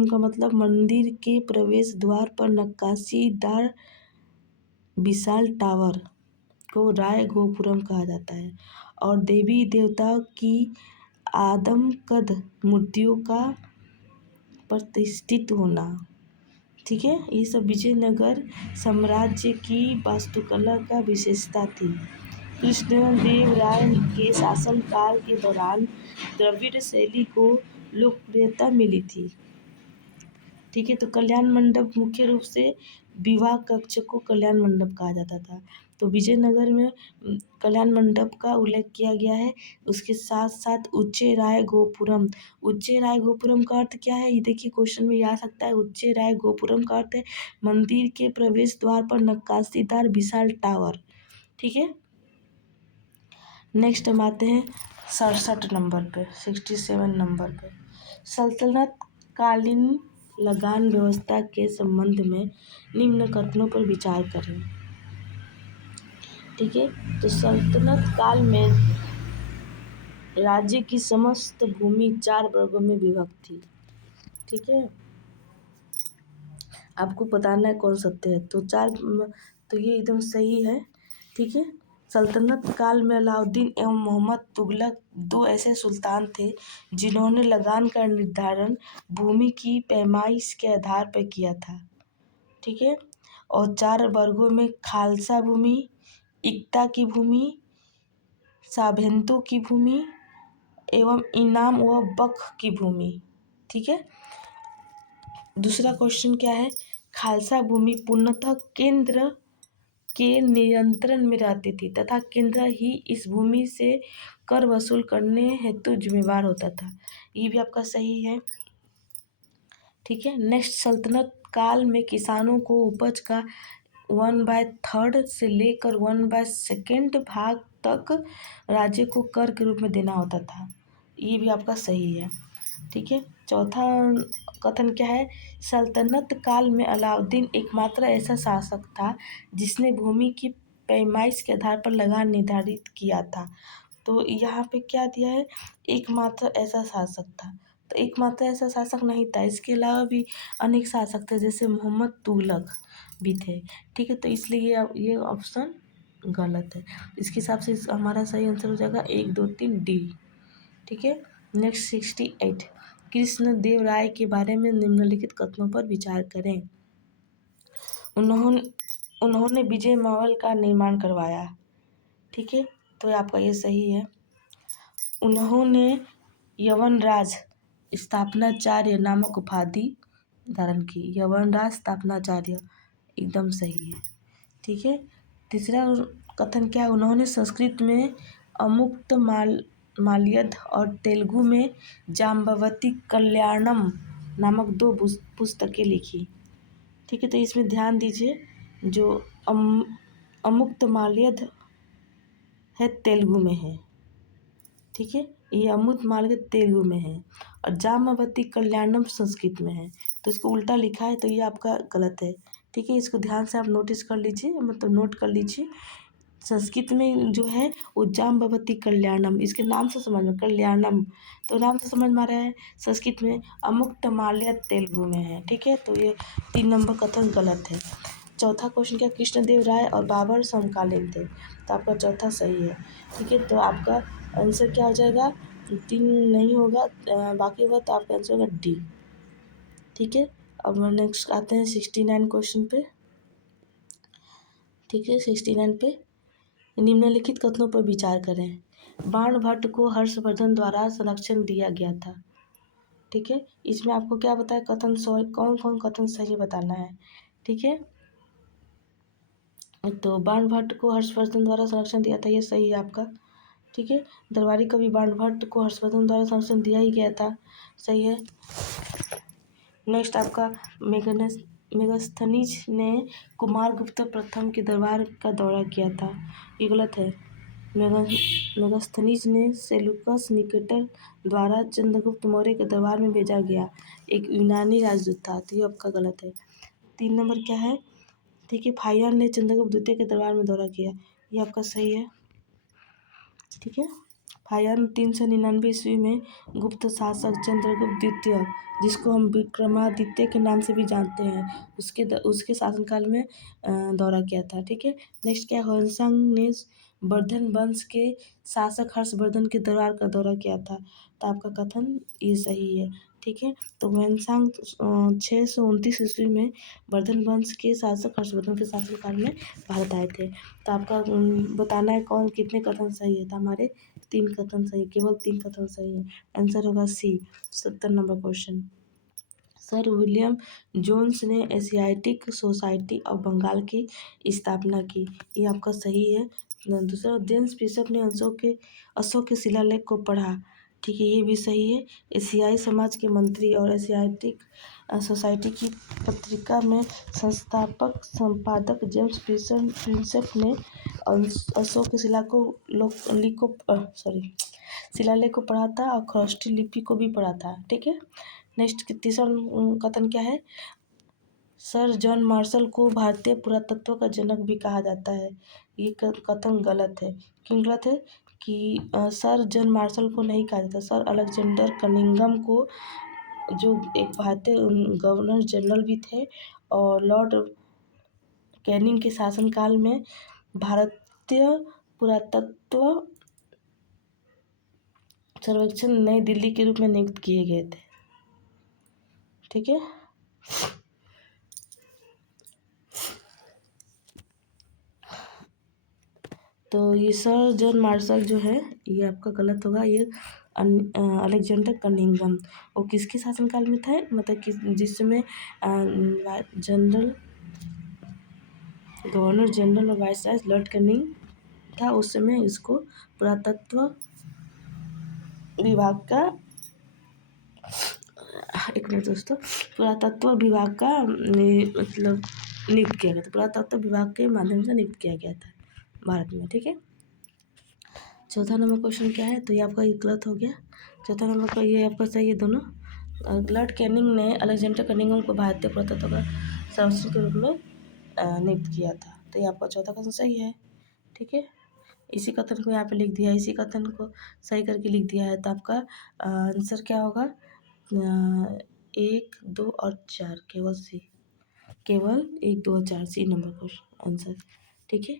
का मतलब मंदिर के प्रवेश द्वार पर नक्काशीदार विशाल टावर को राय गोपुरम कहा जाता है, और देवी देवताओं की आदमकद मूर्तियों का प्रतिष्ठित होना। ठीक है, ये सब विजयनगर साम्राज्य की वास्तुकला का विशेषता थी। कृष्णदेव राय के शासनकाल के दौरान द्रविड़ शैली को लोकप्रियता मिली थी। ठीक है, तो कल्याण मंडप मुख्य रूप से विवाह कक्ष को कल्याण मंडप कहा जाता था। तो विजयनगर में कल्याण मंडप का उल्लेख किया गया है। उसके साथ साथ उच्चेराय गोपुरम। उच्चेराय गोपुरम का अर्थ क्या है, ये देखिए क्वेश्चन में आ सकता है। उच्चेराय गोपुरम का अर्थ है मंदिर के प्रवेश द्वार पर नक्काशीदार विशाल टावर। ठीक है, नेक्स्ट हम आते हैं 67 नंबर पे, 67 नंबर पे। सल्तनत कालीन लगान व्यवस्था के संबंध में निम्न कथनों पर विचार करें। ठीक है, तो सल्तनत काल में राज्य की समस्त भूमि 4 वर्गों में विभक्त थी। ठीक है, आपको बताना है कौन सत्य है। तो ये एकदम सही है। ठीक है, सल्तनत काल में अलाउद्दीन एवं मोहम्मद तुगलक 2 ऐसे सुल्तान थे जिन्होंने लगान का निर्धारण भूमि की पैमाइश के आधार पर किया था। ठीक है, और 4 वर्गों में खालसा भूमि, इक्ता की भूमि, साभेंतो की भूमि एवं इनाम व बख की भूमि। ठीक है, दूसरा क्वेश्चन क्या है, खालसा भूमि पूर्णतः केंद्र के नियंत्रण में रहती थी तथा केंद्र ही इस भूमि से कर वसूल करने हेतु जिम्मेवार होता था। ये भी आपका सही है। ठीक है, नेक्स्ट, सल्तनत काल में किसानों को उपज का 1/3 से लेकर 1/2 भाग तक राज्य को कर के रूप में देना होता था। ये भी आपका सही है। ठीक है, चौथा कथन क्या है, सल्तनत काल में अलाउद्दीन एकमात्र ऐसा शासक था जिसने भूमि की पैमाइश के आधार पर लगान निर्धारित किया था। तो यहाँ पे क्या दिया है, एकमात्र ऐसा शासक था। तो एकमात्र ऐसा शासक नहीं था, इसके अलावा भी अनेक शासक थे, जैसे मोहम्मद तुगलक भी थे। ठीक है, तो इसलिए ये ऑप्शन गलत है। इसके हिसाब से हमारा सही आंसर हो जाएगा 1, 2, 3 डी। ठीक है, नेक्स्ट 68, कृष्णदेव राय के बारे में निम्नलिखित कथनों पर विचार करें। उन्होंने विजय महल का निर्माण करवाया। ठीक है, तो आपका ये सही है। उन्होंने यवनराज स्थापनाचार्य नामक उपाधि धारण की। यवनराज स्थापनाचार्य एकदम सही है। ठीक है, तीसरा कथन क्या है, उन्होंने संस्कृत में अमुक्त माल्यद और तेलुगु में जाम्बवती कल्याणम नामक 2 पुस्तकें लिखी। ठीक है, तो इसमें ध्यान दीजिए, जो अमुक्त माल्यद है तेलुगु में है। ठीक है, ये अमुक्त माल्यद तेलुगु में है और जाम्बवती कल्याणम संस्कृत में है। तो इसको उल्टा लिखा है, तो ये आपका गलत है। ठीक है, इसको ध्यान से आप नोटिस कर लीजिए, मतलब नोट कर लीजिए। संस्कृत में जो है वो जाम्बवती कल्याणम, इसके नाम से समझ में कल्याणम, तो नाम से समझ में आ रहा है। संस्कृत में अमुक्त माल्यद तेलुगु में है। ठीक है, तो ये 3 नंबर कथन गलत है। चौथा क्वेश्चन क्या, कृष्णदेव राय और बाबर समकालीन थे। तो आपका चौथा सही है। ठीक है, तो आपका आंसर क्या हो जाएगा, 3 नहीं होगा, बाकी होगा, तो आपका आंसर होगा डी। ठीक है, अब नेक्स्ट आते हैं 69 क्वेश्चन पे। ठीक है, 69 पे निम्नलिखित कथनों पर विचार करें। बाणभट्ट को हर्षवर्धन द्वारा संरक्षण दिया गया था। ठीक है, इसमें आपको क्या बताया, कथन कौन कौन कथन सही बताना है। ठीक है, तो बाणभट्ट को हर्षवर्धन द्वारा संरक्षण दिया था, ये सही है आपका। ठीक है, दरबारी कवि बाणभट्ट को हर्षवर्धन द्वारा संरक्षण दिया ही गया था, सही है। नेक्स्ट आपका मेगास्थनीज ने कुमारगुप्त प्रथम के दरबार का दौरा किया था, ये गलत है। मेगास्थनीज ने सेलुकस निकेटर द्वारा चंद्रगुप्त मौर्य के दरबार में भेजा गया एक यूनानी राजदूत था, तो ये आपका गलत है। 3 नंबर क्या है, ठीक है, फाहियान ने चंद्रगुप्त द्वितीय के दरबार में दौरा किया, ये आपका सही है। ठीक है, फाहियान 399 ईस्वी में गुप्त शासक चंद्रगुप्त द्वितीय, जिसको हम विक्रमादित्य के नाम से भी जानते हैं, उसके शासनकाल में दौरा किया था। ठीक है, नेक्स्ट क्या, होनसंग ने वर्धन वंश के शासक हर्षवर्धन के दरबार का दौरा किया था, तो आपका कथन ये सही है। ठीक है। तो वैनसांग 629 ईस्वी में वर्धन वंश के शासक हर्षवर्धन के शासनकाल में भारत आए थे। तो आपका बताना है कौन कितने कथन सही है। तो हमारे 3 कथन सही, केवल 3 कथन सही है। आंसर होगा C, 70 number question. Sir William Jones ने एशियाटिक सोसाइटी ऑफ बंगाल की स्थापना की, ये आपका सही है। दूसरा, जेम्स बिशप ने अशोक के शिलालेख को पढ़ा, ठीक है, ये भी सही है। एशियाई समाज के मंत्री और एशियाटिक सोसाइटी की पत्रिका में संस्थापक संपादक जेम्स बिशप ने अशोक के शिलालेख को पढ़ा था और खरोष्ठी लिपि को भी पढ़ा था, ठीक है। नेक्स्ट तीसरा कथन क्या है। सर जॉन मार्शल को भारतीय पुरातत्व का जनक भी कहा जाता है, ये कथन गलत है। क्यों गलत है कि सर जॉन मार्शल को नहीं कहा जाता, सर अलेक्जेंडर कनिंघम को, जो एक भारतीय गवर्नर जनरल भी थे और लॉर्ड कैनिंग के शासनकाल में भारतीय पुरातत्व सर्वेक्षण नई दिल्ली के रूप में नियुक्त किए गए थे, ठीक है। तो ये सर जॉन मार्शल जो है ये आपका गलत होगा। ये अलेक्जेंडर कनिंघम वो किसके शासनकाल में था, मतलब किस जिसमें जनरल गवर्नर जनरल और वाइसराय लॉर्ड कैनिंग था, उस समय इसको पुरातत्व विभाग का, एक मिनट दोस्तों, पुरातत्व विभाग का मतलब नियुक्त किया गया था, पुरातत्व विभाग के माध्यम से नियुक्त किया गया था भारत में, ठीक है। चौथा नंबर क्वेश्चन क्या है, तो ये आपका गलत हो गया। चौथा नंबर का ये आपका सही है दोनों। लॉर्ड कैनिंग ने अलेक्जेंडर कनिंघम को भारतीय पुरातत्व का सर्वेक्षक के रूप में नियुक्त किया था, तो ये आपका चौथा क्वेश्चन सही है, ठीक है। इसी कथन को यहाँ पे लिख दिया, इसी कथन को सही करके लिख दिया है, तो आपका आंसर क्या होगा, 1, 2 और 4, केवल 1, 2 और 4 सी नंबर क्वेश्चन आंसर, ठीक है।